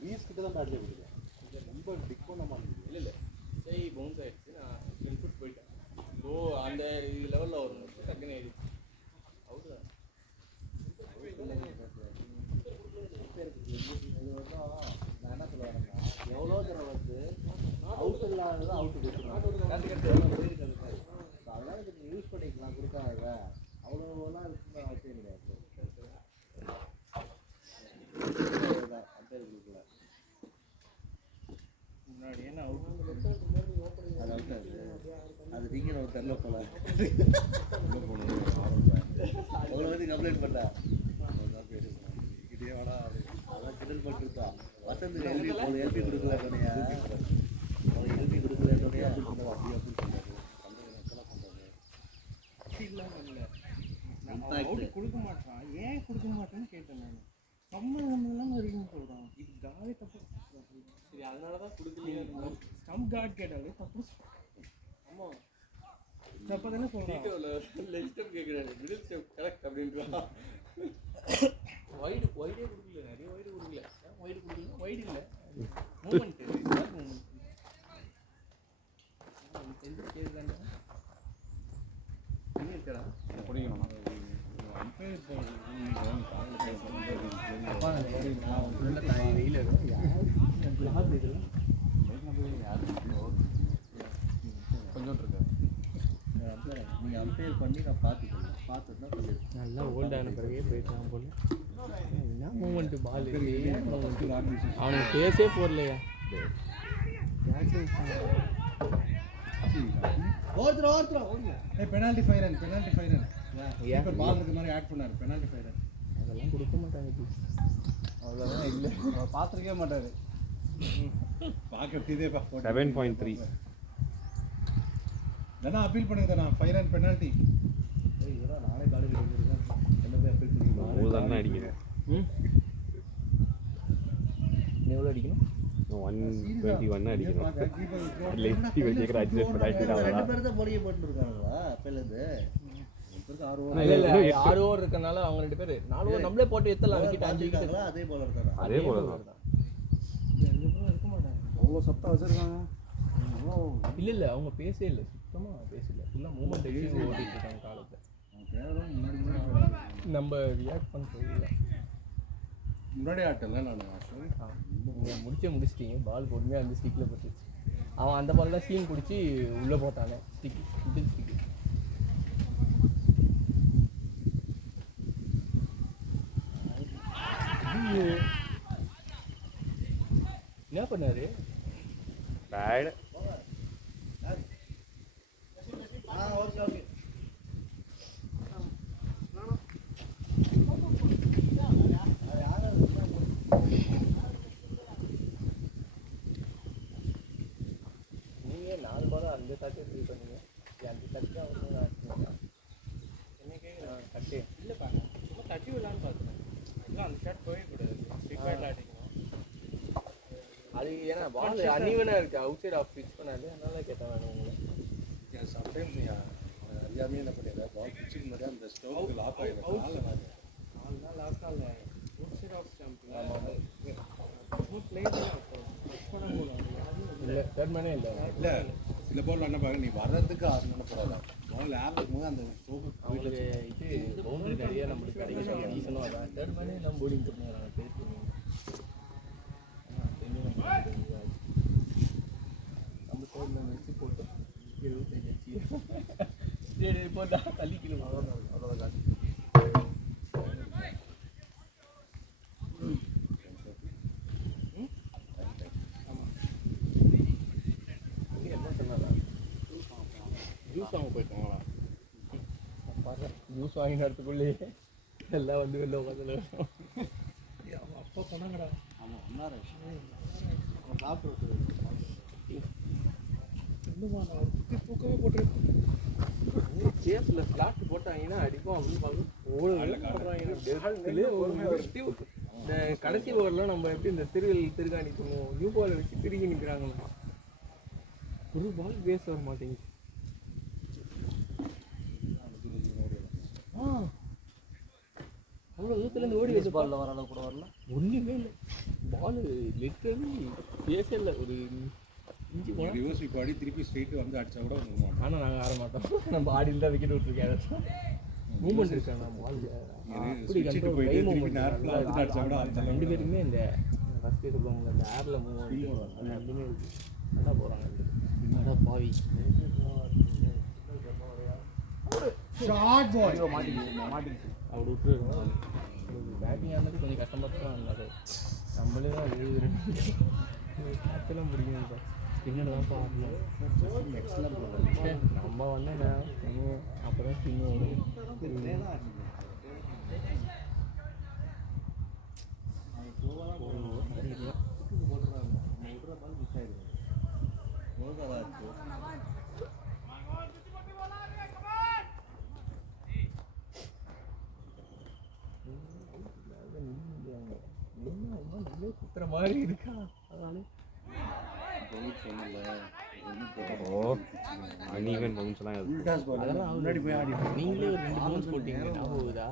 வீஸ்கிட்ட தான் பேட்லேயே கொடுக்குறேன். ரொம்ப டிக் பண்ண மாட்டேங்குது. இல்லை இல்லை சரி பவுன்ஸ் ஆகிடுச்சு. நான் 10 ஃபுட் போயிட்டேன். ஓ அந்த லெவலில் வரும் டக்குன்னு ஆயிடுச்சு. அவுட்டு தான் அவுட்டு போட்டுருவாங்க அதனால இதுக்கு யூஸ் பண்ணிக்கலாம் கொடுக்காத அவ்வளோலாம் இருக்குன்னு அவசியம் கிடையாது அம்பேர் கொடுக்கல முன்னாடி ஏன்னா அவுட் அது அவுட் அது நீங்கள் நம்ம தெரில போல அவ்வளோ வந்து கம்ப்ளைண்ட் பண்ண இதே வேணா அதான் கிண்டல் பண்ணிருப்பா வசந்துக்கு எல்பி கொடுக்கல சொன்னியா அவன் எல்பி கொடுக்கல சொன்னியா அப்படி அப்படி சொன்னாரு இல்லாமல் இல்லை அவுட் கொடுக்க மாட்டான் ஏன் கொடுக்க மாட்டேன்னு கேட்டேன் நான் சம்மந்தம் இல்லாமல் இருக்குன்னு சொல்கிறான் இது காவே தப்பு சரி அதனால தான் கொடுக்கலையே ஸ்டம் கார்டு கேட்டாலே தப்பு ஆமாம் தப்பா தானே சொல்கிறேன் லெக் ஸ்டெப் கேட்குறாரு மிடில் ஸ்டெப் கரெக்ட் அப்படின்றான் வைடே கொடுக்கல நிறைய வைடு கொடுக்கல ஏன் வைடு கொடுக்கல வைடு இல்லை மூமெண்ட்டு மூமெண்ட் எந்த ஸ்டேஜ் தானே இருக்கடா பிடிக்கணும் வெயில் கொஞ்சம் இருக்கு நீங்கள் அம்பேர் பண்ணி நான் பார்த்துட்டு தான் சொல்லியிருக்கேன் நல்லா ஓல்டான பிறகே போயிட்டான் போல என்ன மூமெண்ட் பால் அவனுக்கு பேசே போடலையா பெனால்டி ஃபைரன் இப்போ பால் இருக்க மாதிரி ஆக்ட் பண்ணாரு பெனால்டி ஃபைரன் அதெல்லாம் கொடுக்க மாட்டாங்க அவ்வளோதான் இல்லை பார்த்துருக்கவே மாட்டாரு பார்க்க இதே 7.3 தானே அப்பீல் பண்ணுங்க நான் ஃபைரன் பெனால்டி இதெல்லாம் நானே காலேஜ் வந்துருக்கேன் என்ன போய் அப்பீல் பண்ணிக்கலாம் தான் அடிக்கிறேன் நீ எவ்வளோ அடிக்கணும் 121 அடிக்கணும் இல்லை கேட்குற ரெண்டு பேர் தான் பொடியை போட்டுருக்காங்களா அப்பையிலேருந்து ஆறு ஓவர் இருக்கனால அவங்க 2 பேர் 4 ஓவர் நம்மளே போட்டு எத்தலாம் விக்கெட் 5 விக்கெட் அதே போல இருக்காங்க அதே போல தான் இருக்க மாட்டாங்க அவ்வளோ சத்தம் வச்சுருக்காங்க இல்லை அவங்க பேசவே இல்லை சுத்தமாக பேசல ஃபுல்லாக மூமெண்ட் எடுத்து ஓடிட்டு இருக்காங்க காலத்தை நம்ம ரியாக்ட் பண்ண சொல்லல முன்னாடி ஆட்டல நான் நீங்கள் முடிச்சிட்டீங்க பால் பொறுமையாக வந்து ஸ்டிக்கில் போட்டுச்சு அவன் அந்த பால் தான் சீன் பிடிச்சி உள்ளே போட்டானே ஸ்டிக்கு இது ஸ்டிக்கு என்ன பண்ணாரு பேட் ஓகே ஓகே நீங்கள் 4 பால் அந்த தட்டை ட்ரீ பண்ணீங்க அந்த தட்டு அவங்க என்னைக்கே தட்டு இல்லைப்பா சும்மா தட்டி விடலான்னு பார்த்தேன் இல்லை அந்த ஷாட் போயக்கூடாது ஸ்ட்ரிக் பேட்டில் அடிக்கணும் அது ஏன்னா பால் அன்இவனாக இருக்குது அவுட் சைட் ஆஃப் பிச் பண்ணாது அதனால கேட்டேன் நான் உங்களை சம்டைம்ஸ் அறியாமே என்ன பண்ணிடுறேன் பால் பிச்சுக்கு முன்னாடி அந்த ஸ்டோவுக்கு லாக் ஆகிடும் நாலு நாள் லாஸ்ட் நாள் அவுட் சைட் ஆஃப் ஸ்டம்ப் இல்லை தேர்ட் மேனே இல்லை இல்லை சில பால் என்ன பாருங்க நீ வர்றதுக்கு அது நினைப்படாத பால் ஏர் இருக்கும்போது அந்த ஸ்டோவுக்கு அவங்களுக்கு இது பவுண்டரி நிறைய நம்மளுக்கு கிடைக்கும் ரீசனும் அதான் தேர்ட் மேனே நம்ம போலிங் பண்ணுறாங்க நம்ம தேர்ட் மேன் வச்சு போட்டு 75 அடிச்சு போட்டா தள்ளிக்கணும் அவ்வளோதான் ஜூஸ் வாங்க போயிருக்காங்களா ஜூஸ் வாங்கின இடத்துக்குள்ளேயே எல்லாம் வந்து வெளில உட்காந்து அப்பா போனாங்கடா ஆமாம் ஒன்றாரு சாப்பிட்டு தூக்கமே போட்டுருக்கு சேஸில் ஃப்ளாட் போட்டாங்கன்னா அடிப்போம் அப்படின்னு பார்க்க இந்த கடைசி ஓவரில் நம்ம எப்படி இந்த திருகாணி பண்ணுவோம் நியூ பாலை வச்சு திருகி நிற்கிறாங்கண்ணா ஒரு பால் பேச வர மாட்டேங்குது அவ்வளோ தூரத்துலேருந்து ஓடி வச்சு பாலில் வர அளவு கூட வரல ஒன்றுமே இல்லை பால் லிட்டரலி பேசே இல்லை ஒரு இஞ்சி போனால் ரிவர்ஸ் இப்போ அடி திருப்பி ஸ்ட்ரெயிட் வந்து அடிச்சா கூட ஒன்று மாட்டோம் ஆனால் நாங்கள் ஆட மாட்டோம் நம்ம ஆடியில் தான் விக்கெட் விட்டுருக்கேன் மூமெண்ட் இருக்காண்ணா பால் அப்படி கண்ட்ரோல் கை மூமெண்ட் ரெண்டு பேருக்குமே இந்த ஃபஸ்ட்டே சொல்லுவாங்க இந்த ஏரில் மூவ்மெண்ட் அந்த ரெண்டுமே இருக்குது நல்லா போகிறாங்க அட பாவி ஷார்ட் பால் அப்படி விட்டு பேட்டிங் ஆனது கொஞ்சம் கஷ்டமாக தான் இருந்தாரு. நம்மளே தான் காய்ச்சலாம் பிடிக்கும் சார். ஸ்பின்னர் தான் ஆடணும். நம்ம வந்து அப்போ தான் ஸ்பின் வரும். குத்துற மாதிரி இருக்கா அதனால அன்ஈவன் பவுன்ஸ்லாம் முன்னாடி போய் ஆடி நீங்களே ஒரு 2 பவுன்ஸ் போட்டீங்க ஞாபகம்தா?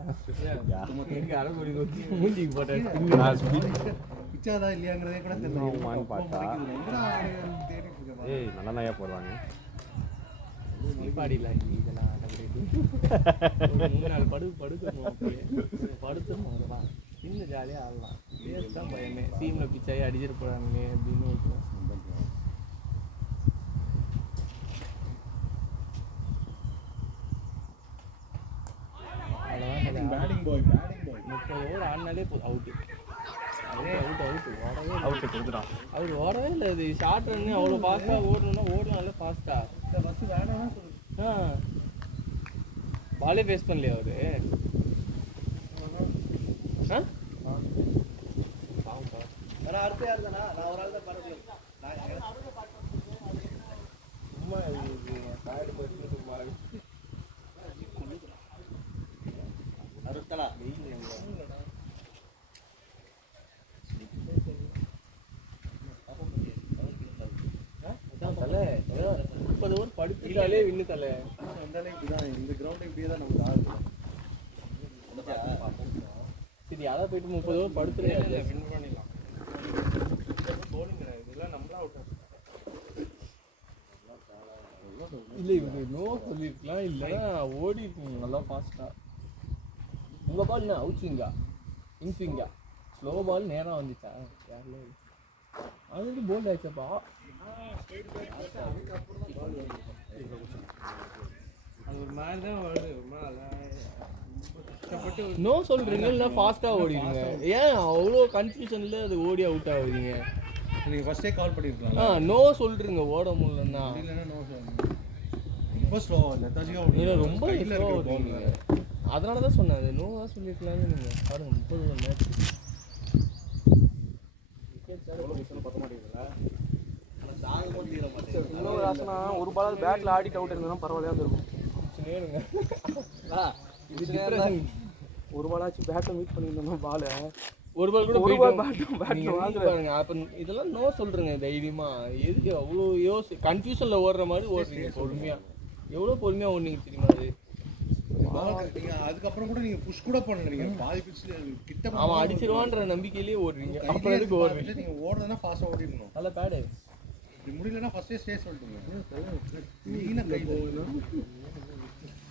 எங்க அரைக்கொடி நோக்கி மூஞ்சிக்கு போட்டேன். பிச்சாதா இல்லையாங்கிறதே கூட தெரியல. பார்த்தா ஏய் நல்லா நாயா போடுவாங்க. பாடில இதெல்லாம் கண்டுட்டு 3-4 படுக்கணும். அப்படியே படுத்துடணும். அதெல்லாம் இன்னும் ஜாலியாக ஆடலாம். பேஸ் தான் பயமே. டீமில் பிச்சாகி அடிச்சிட்டு போகிறாங்களே அப்படின்னு இருக்கும். பேட்டிங் பாய் 30 ஓவர் ஆடினாலே அவுட்டு. அவுட்டு கொடுத்துட்டான். அவர் ஓடவே இல்லை. இது ஷார்ட் ரன்னு அவ்வளோ ஃபாஸ்ட்டாக ஓடணும்னா ஓடணும்ல ஃபாஸ்ட்டாக. பாலே ஃபேஸ் பண்ணலையா அவரு? அடுத்த யார் தானா? நான் ஒரு ஆள் தான் பரவாயில்ல. சும்மா அறுத்தலா தலை 30 ஓவர் படுத்திட்டாலே வின்னு தலை. வந்தாலே இப்படிதான் இந்த கிரவுண்ட் இப்படியே தான் நமக்கு ஆகுது. சரி அதான் போயிட்டு 30 ஓவர் படுத்துறே வின் பண்ணிடலாம். இதெல்லாம் நம்மளா அவுட் இல்லை. இவங்க நோ சொல்லியிருக்கலாம். இல்லைன்னா ஓடி இருக்குங்க நல்லா ஃபாஸ்ட்டாக. உங்கள் பால் என்ன அவுட் ஸ்விங்கா இன்ஸ்விங்கா? ஸ்லோ பால் நேராக வந்துச்சா? யாரில் அது போல்ட் ஆயிடுச்சப்பா. அது ஒரு மாதிரி தான் வருது. நோ சொல்கிறீங்க இல்லை ஃபாஸ்ட்டாக ஓடிடுங்க. ஏன் அவ்வளோ கன்ஃபியூஷனில் அது ஓடி அவுட் ஆகுதுங்க? நீங்கள் ஃபஸ்ட்டே கால் பண்ணியிருக்கலாம். நோ சொல்கிறீங்க ஓட முடியலன்னா. இல்லைன்னா நோ ரொம்ப ஸ்லோவாக இல்லை ரொம்ப ஸ்லோவாக ஓடுவீங்க. அதனால தான் சொன்னேன். அது நோவாக சொல்லியிருக்கலாம்னு. நீங்கள் பாருங்க 30 ஓவர் மேட்ச் இன்னொரு ஆசனா ஒரு பால் பேட்டில் ஆடிட்டு அவுட் இருந்தாலும் பரவாயில்லையா இருந்திருக்கும். ஒரு பாலாச்சும் பேட்டை மீட் பண்ணியிருந்தோம். பாலை ஒரு பால் கூட பேட்டில் பாருங்க. அப்போ இதெல்லாம் நோ சொல்கிறேங்க தைரியமாக. எதுக்கு அவ்வளோ கன்ஃபியூஷனில் ஓடுற மாதிரி ஓடுறீங்க பொறுமையாக? எவ்வளோ பொறுமையாக ஓடுனீங்க தெரியுமா? அது அதுக்கப்புறம் கூட நீங்கள் புஷ் கூட பண்ணல. நீங்கள் பாதி பிச்சு கிட்ட அவன் அடிச்சிருவான்ற நம்பிக்கையிலேயே ஓடுறீங்க. அப்புறம் எதுக்கு ஓடுறீங்க? நீங்கள் ஓடுறதுனா ஃபாஸ்ட்டாக ஓடிடணும். நல்ல பேடு. இப்படி முடியலன்னா ஃபஸ்ட்டே ஸ்டே சொல்லிட்டுங்க. நீனா கை போகணும்.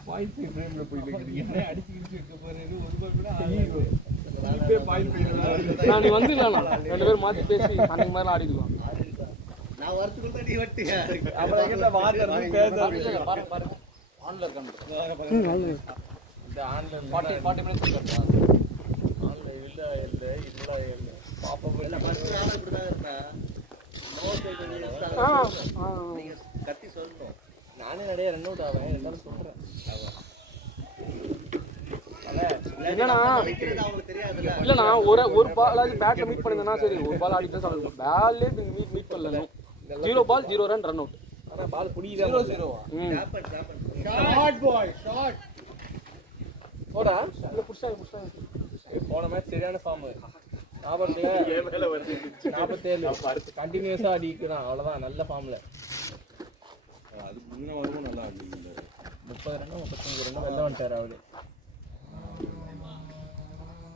பாயிண்ட் ஃப்ரேமில் போயிட்டு என்ன அடிச்சு இருக்க போகிறது? ஒரு பால் கூட நான் நீ வந்துடலாம். 2 பேரும் மாற்றி பேசி அன்னைக்கு மாதிரி ஆடிக்கலாம். நான் வரத்துக்குள்ள தான் நீ வட்டியா அப்புறம் எங்கிட்ட வார்த்தை பேச பாருங்க ஆன்ல இருக்காங்க. இந்த ஆன்லைன் 40 மினிட்ஸ் இருக்கா? ஆன்லைன் இல்லை பாப்பா போய் ஃபர்ஸ்ட் நாள் இப்படி தான் இருந்தா நோ சைடு நீங்க கத்தி சொல்லணும். நானே நிறைய ரன் அவுட் ஆவேன். எல்லாரும் சொல்கிறேன். என்னன்னா அவங்களுக்கு தெரியாதுல்ல. இல்லைண்ணா ஒரு பால் பேட்டில் மீட் பண்ணியிருந்தேன்னா சரி, ஒரு பால் ஆடிட்டு சாப்பிடுவோம். பால்லே மீட் பண்ணல. 0 பால் 0 ரன் ரன் அவுட். ஆனால் பால் பிடிக்குதா? 0-0 ஷார்ட் பாய் ஷார்ட் போடா. இல்லை புடிச்சாங்க. போன மேட்ச் சரியான ஃபார்ம். 47 கண்டினியூஸாக அடிக்கிறான். அவ்வளோதான் நல்ல ஃபார்மில். அதுக்கு முன்ன வரவும் நல்லா ஆடிருந்தாரு. 30 ரன் 35 ரன் வெளில வந்துட்டார் அவரு.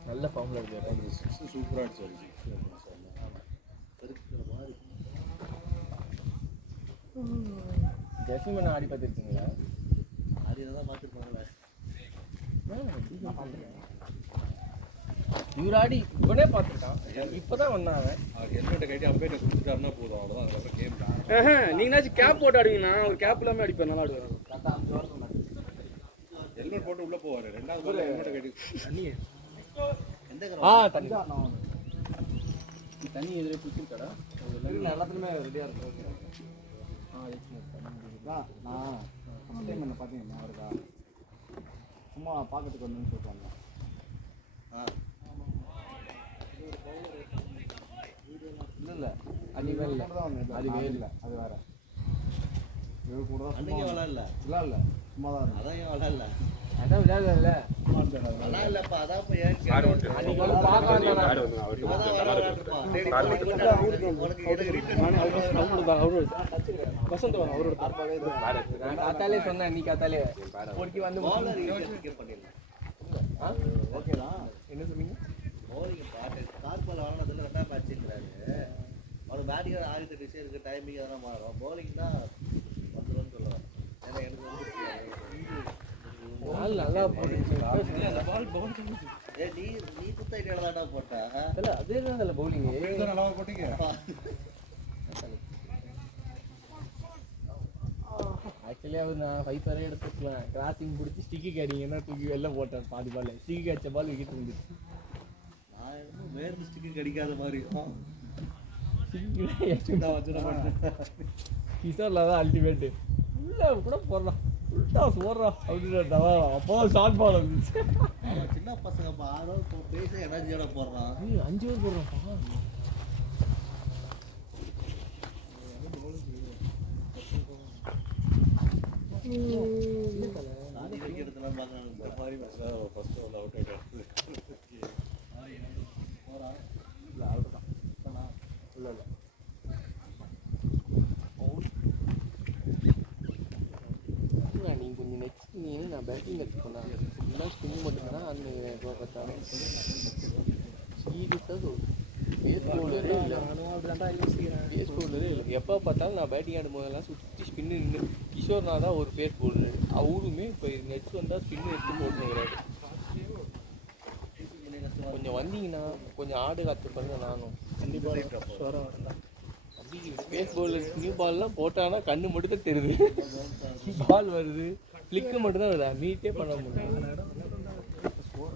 நல்ல ஃபார்மில் இருக்காரு. சூப்பராக அடிச்சாரு. ஜெஸ்மின் ஆடி பார்த்துருக்கீங்களா? ஆடியதான் பார்த்துருப்பாங்களே. இவர் ஆடி இவனே பார்த்துருக்கான் இப்போதான் வந்தான் அவன். அவர் ஹெல்மெட்டை கட்டி அம்பேட்டை கொடுத்துட்டாருன்னா போதும், அவ்வளோதான். அதுக்கப்புறம் கேம் நீங்களாச்சும் கேப் போட்டு ஆடுவீங்கன்னா ஒரு கேப் இல்லாமல் அடிப்பேன், நல்லா ஆடுவேன். ஹெல்மெட் போட்டு உள்ளே போவார். ரெண்டாவது பால் ஹெல்மெட்டை கட்டி எந்த தண்ணி தண்ணி எதிரே பிடிச்சிருக்காடா எல்லாத்துலேயுமே ரெடியாக இருக்கும். நான் ஃபஸ்ட் டைம் என்ன பார்த்தீங்கன்னா அவருக்கா சும்மா பார்க்கறதுக்கு வந்து சொல்லுவாங்க. இல்லை அன்றைக்கி இல்லை அது இல்லை, அது வேறு. இவர் கூட தான் அன்னைக்கு விளாட்ல இல்லை சும்மா தான் இருந்தேன். அதான் ஏன் விளாட்ல அதான் விளையாடல நல்லா இல்லப்பா அதான் இப்போ ஏன் கேட்டேன். அன்னைக்கு வந்து பார்க்க அதான் விளாட்ருப்பான். வசந்த் அவரோட நான் காத்தாலே சொன்னேன், நீ காத்தாலே பொறுக்கி வந்து பண்ணிடலாம். ஓகே தான். என்ன சொன்னீங்க? பவுலிங் பாட்டு கார் பால் வாங்கினதில் ரெண்டாம் மேட்ச்சுங்கிறாரு. அவர் பேட்டிங் 6 டிஷ் இருக்குது, டைமிங் எதனா மாறும். பவுலிங் தான் 10 ரன் சொல்லுவார். ஏன்னா எனக்கு வந்து பால் நல்லா போட்டுச்சு. நீ குத்த ஐடியாவில் தான்டா போட்டா. இல்லை அதே தான் இல்லை பவுலிங்கு. நல்லா போட்டீங்க. ஆக்சுவலி அவர் நான் 5 பேரே எடுத்துக்கலாம். கிராசிங் பிடிச்சி ஸ்டிக்கு கேடிங்கன்னா தூக்கி வெளில போட்டேன் பாதி பால். ஸ்டிக்கு கேட்ச பால் விக்கெட் இருந்துச்சு. நான் என்னமோ வேறு ஸ்டிக்கு கிடைக்காத மாதிரி கிஷோரில் தான் அல்டிமேட்டு. உள்ளே கூட போடுறான், உள்டா போடுறான் அப்படின்னா அப்போ ஷார்ட் பால் வந்துச்சு. சின்ன பசங்க ஆடோ பேச எனர்ஜியோட போடுறான். 5 பேர் போடுறான்ப்பா. நானே வைக்கிறதுலாம் பார்க்குறாங்க. மாதிரி மேட்ச்சில் ஃபஸ்ட்டு வந்து அவுட் ஆகிட்டார். இல்லை அவுட் தான் இல்லை இல்லை நீங்கள் கொஞ்சம் நெக்ஸ்ட் நான் பேட்டிங் எடுத்துக்கோண்ணா. இல்லை ஸ்பின் மட்டும்தான் அந்த பார்த்தாலும் சீரியஸாக சொல்லுவேன். பேஸ் பவுலரே இல்லை, பேஸ் பவுலரே இல்லை. எப்போ பார்த்தாலும் நான் பேட்டிங் ஆடும் போதெல்லாம் சுற்றி ஸ்பின்னு நின்று கிஷோர்னா தான் ஒரு பேஸ் பவுலர். அவருமே இப்போ நெக்ஸ்ட் வந்தால் ஸ்பின்னு எடுத்து போட்டுங்கிறாரு. கொஞ்சம் வந்தீங்கன்னா கொஞ்சம் ஆடு காத்து பாருங்க. நானும் கண்டிப்பாக அப்படி பேஸ் பவுலர் நியூ பால்லாம் போட்டானா கண்ணு மட்டும் தான் தெரியுது, பால் வருது, ஃப்ளிக்கு மட்டும் தான் வருது. மீட்டே பண்ண முடியும்.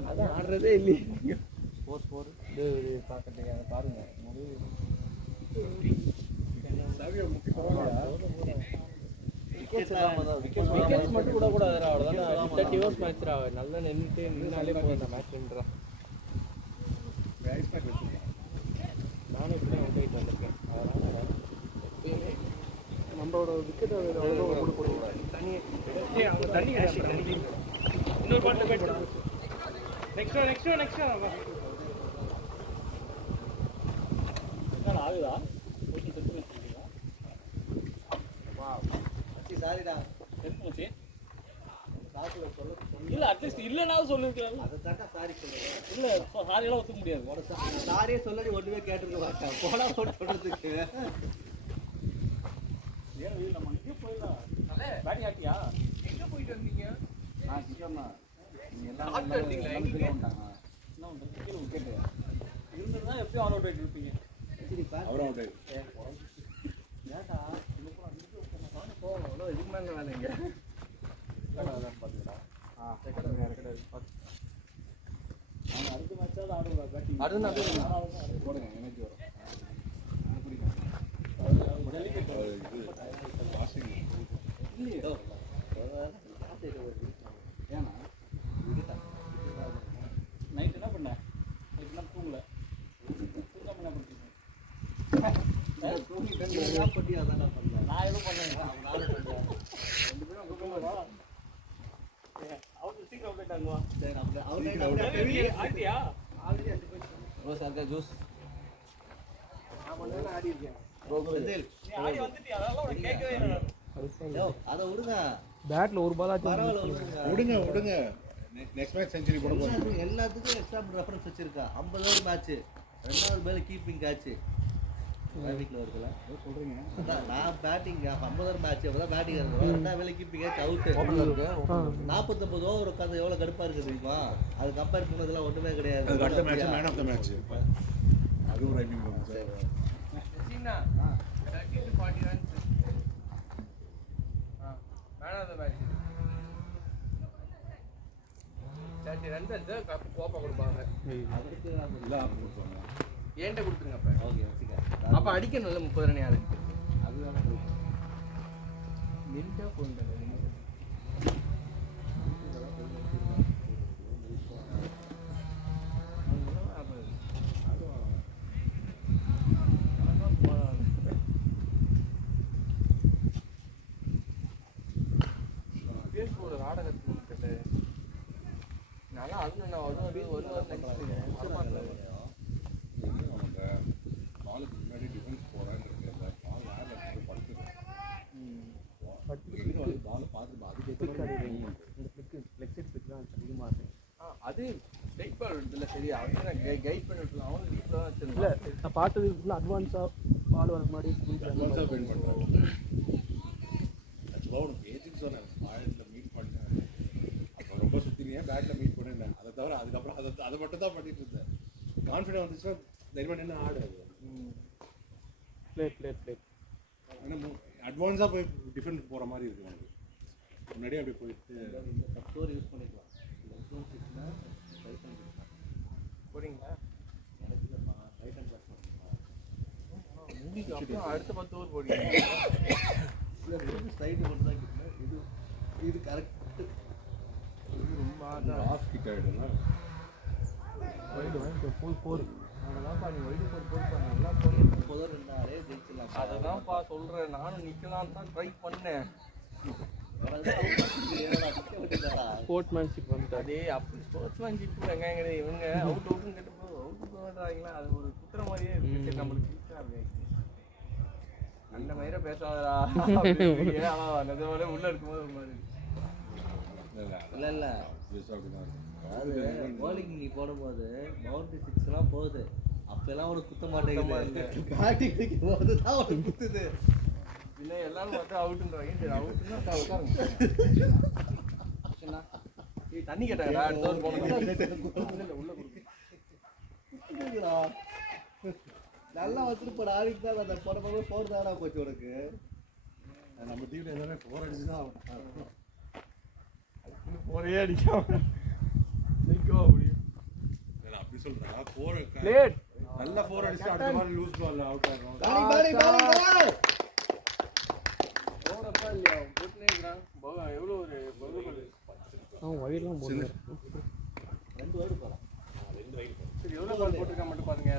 அதான் ஆடுறதே இல்லையே. இது பார்க்கறதுக்கு அதை பாருங்க. விக்கெட்ஸ் மட்டும் கூட கூடாதுடா. அவ்வளோதான் 30 ஓவர்ஸ் மேட்ச்ரா. நல்லா நின்னாலே போதும் மேட்ச்ன்றா. நானே இப்படி அவுட் ஆகிட்டு வந்திருக்கேன். அதனால எப்பயுமே நம்மளோட விக்கெட் தண்ணி இன்னொரு பாட்டில் போயிட்டு நெக்ஸ்ட் ஆகுதா? சாரிடா இல்ல அட்லீஸ்ட் இல்லைனாலும் சொல்லிருக்கலாம். அதை தாண்டா சாரி சொல்லுவேன். இல்ல சாரியெல்லாம் ஒத்துக்க முடியாது. சாரியே சொல்லி ஒன்றுமே கேட்டுருக்க மாட்டேன். போடா போட்டு சொல்கிறதுக்கு நம்ம இங்கே போயிடலாம். பேட்டிங் ஆட்டியா? எங்கே போயிட்டு வந்தீங்க? விக்கெட்டு இருந்ததுன்னா எப்பயும் ஆல் அவுட் ஆகிட்டு இருப்பீங்க. அவரும் அவுட் ஆகி ஏன்டா போகணும் இதுக்கு மேலே வேலைங்க. பார்த்துக்கலாம். அடுத்த மேட்சாவது ஆடுவோம். பேட்டிங் அடுத்து போடுங்க, எனர்ஜி வரும். வாஷிங் இல்லையோ ஏன்னா நைட் என்ன பண்ணேன்? நைட்னா தூங்கல. தூங்காம என்ன பண்ணுறீங்க? பட்டியா தானே பண்ணேன். நான் எதுவும் பண்ணேன். நானும் பண்ணேன். 2 பேரும் தூங்கலா? அவங்க சீக்கிரம் அவுட் ஆயிட்டாங்க. சரி நம்ம அவர் ஆட்டியா? ஆல்ரெடி 5 போயிடுச்சு. ரோஸ் அக்கா ஜூஸ் நான் பண்ணேன் ஆடிருக்கேன். செந்தில் நீ ஆடி வந்துட்டியா? அதெல்லாம் உனக்கு கேட்கவே இல்லை. அதை விடுங்க. பேட்டில் ஒரு பால் ஆச்சு. பரவாயில்ல விடுங்க. நெக்ஸ்ட் மேட்ச் செஞ்சுரி போட போகிறோம். எல்லாத்துக்கும் எக்ஸ்ட்ரா ரெஃபரன்ஸ் வச்சிருக்கா. 50 ஓவர் மேட்ச், 2வது மேல கீப்பிங் ஆச்சு. வீட்டில் இருக்குல்ல சொல்றீங்க அதான் நான் பேட்டிங் 50 ஓவர் மேட்ச் அப்போ தான் பேட்டிங் இருக்கும் 2 வேலை கீப்பிங்க அவுட்டு ஓப்பனில் இருக்கு 49 ஓவர் உட்காந்து எவ்வளோ கடுப்பாக இருக்குது தெரியுமா அது கம்பேர் பண்ணதெல்லாம் ஒன்றுமே கிடையாது அதுக்கு அடுத்த match man of the match அது ஒரு rhyming sir Sina, 30 to 40 runs. Man of the match. 30 runs எடுத்து கோப்பை கொடுப்பாங்க. அதுக்கு இல்லை அப்படி கொடுப்பாங்க ஏன்ட்ட கொடுத்துருங்க அப்ப. ஓகே வச்சுக்க அப்ப அடிக்கணும்ல 30 ரன் யாருக்கு? அதுதான் நின்ட்டா போயிட்டாங்க. நல்லா அது நான் ஒரு எங்கேயும் அவங்க பாலுக்கு முன்னாடி டிஃபென்ஸ் போகிறான்றது பால் யார் படுத்துடும் பால் பார்த்து அது ஸ்ட்ரைட் பால் இல்ல சரி அவங்க கைட் பண்ணிட்டு அவங்க வீட்ல தான் வச்சிருந்தாங்க இல்லை நான் பார்த்தது ஃபுல்லாக அட்வான்ஸாக பால் வர முன்னாடி அட்வான்ஸாக பெயின் பண்ணுறாங்க ஆக்சுவலாக உனக்கு பேசிக் சொன்னேன் ஆயிரத்தில் மீட் பண்ணேன் அப்போ ரொம்ப சுற்றினியே பேட்டில் மீட் பண்ணிருந்தேன் அதை தவிர அதுக்கப்புறம் அதை மட்டும் தான் பண்ணிட்டு இருந்தேன் கான்ஃபிடன்ஸ் வந்துச்சுன்னா தைரியமாக நின்று ஆடுறது பிளேட் ஆனால் அட்வான்ஸாக போய் டிஃபெண்ட் போகிற மாதிரி இருக்குது உனக்கு முன்னாடியே அப்படியே போயிட்டு ஸ்டோர் யூஸ் பண்ணிக்கலாம் போறீங்களா ரைட் அண்ட் பிளஸ் மூவிக்கு அப்புறம் அடுத்த 10 ஓவர் போடுவீங்க ஸ்ட்ரைட் மட்டும் தான் கிட்டேன் இது கரெக்டு ரொம்ப ஆஃப் கிட் ஆகிடும்னா வைடு வாங்கிட்டு ஃபுல் 4 அதெல்லாம் நீ வைடு போட்டு நல்லா போடு 30 ஓவர் 2 ஆளே ஜெயிச்சிடலாம் அததான்ப்பா சொல்றேன் நானும் நிக்கலாம் தான் ட்ரை பண்ணேன் ஸ்போர்ட்மேன்ஷிப் வந்துட்டு அதே அப்படி ஸ்போர்ட்ஸ்மேன்ஷிப் வெங்காயங்க இவங்க அவுட் அவுட்னு கேட்டு அவுட் போடுறாங்களா அது ஒரு குத்துற மாதிரியே இருக்கு சரி நம்மளுக்கு ஈஸியாக இருக்கு அந்த மாதிரியே பேசாதடா ஆனால் நிஜமாலே உள்ள இருக்கும்போது ஒரு மாதிரி இல்லை அப்படிதான் அதாவது bowling நீ போடும்போது பவுண்டரி 6 போகுது அப்பெல்லாம் உனக்கு குத்த மாட்டேங்குது பேட்டிங் நிற்கும் போது தான் உனக்கு குத்துது இல்லை எல்லாரும் பார்த்தா அவுட்டுன்றாங்க சரி அவுட்டுன்னா உட்காருங்க தண்ணி கேட்டாங்கடா அடுத்த ஒரு போனோம் உள்ள குத்துதுடா நல்லா வச்சுட்டு போட ஆடிட்டு தான் அந்த போட போது 4 தாடா போச்சு உனக்கு நம்ம டீமில் எல்லாமே 4 அடிச்சு தான் ஒரே அடிக்காம நிற்கும் அப்படியும் அப்படி சொல்கிறேன் 4 பிளேட் நல்லா 4 அடிச்சு அடுத்த மாதிரி லூஸ் பால் அவுட் ஆகும் ஓடப்பா இல்லையா போட்டுனே இருக்கிறான் எவ்வளோ ஒரு பகுதி வயிறுலாம் போடுங்க 2 ஓவர் போகலாம் சரி எவ்வளோ பால் போட்டிருக்கா மட்டும் பாருங்க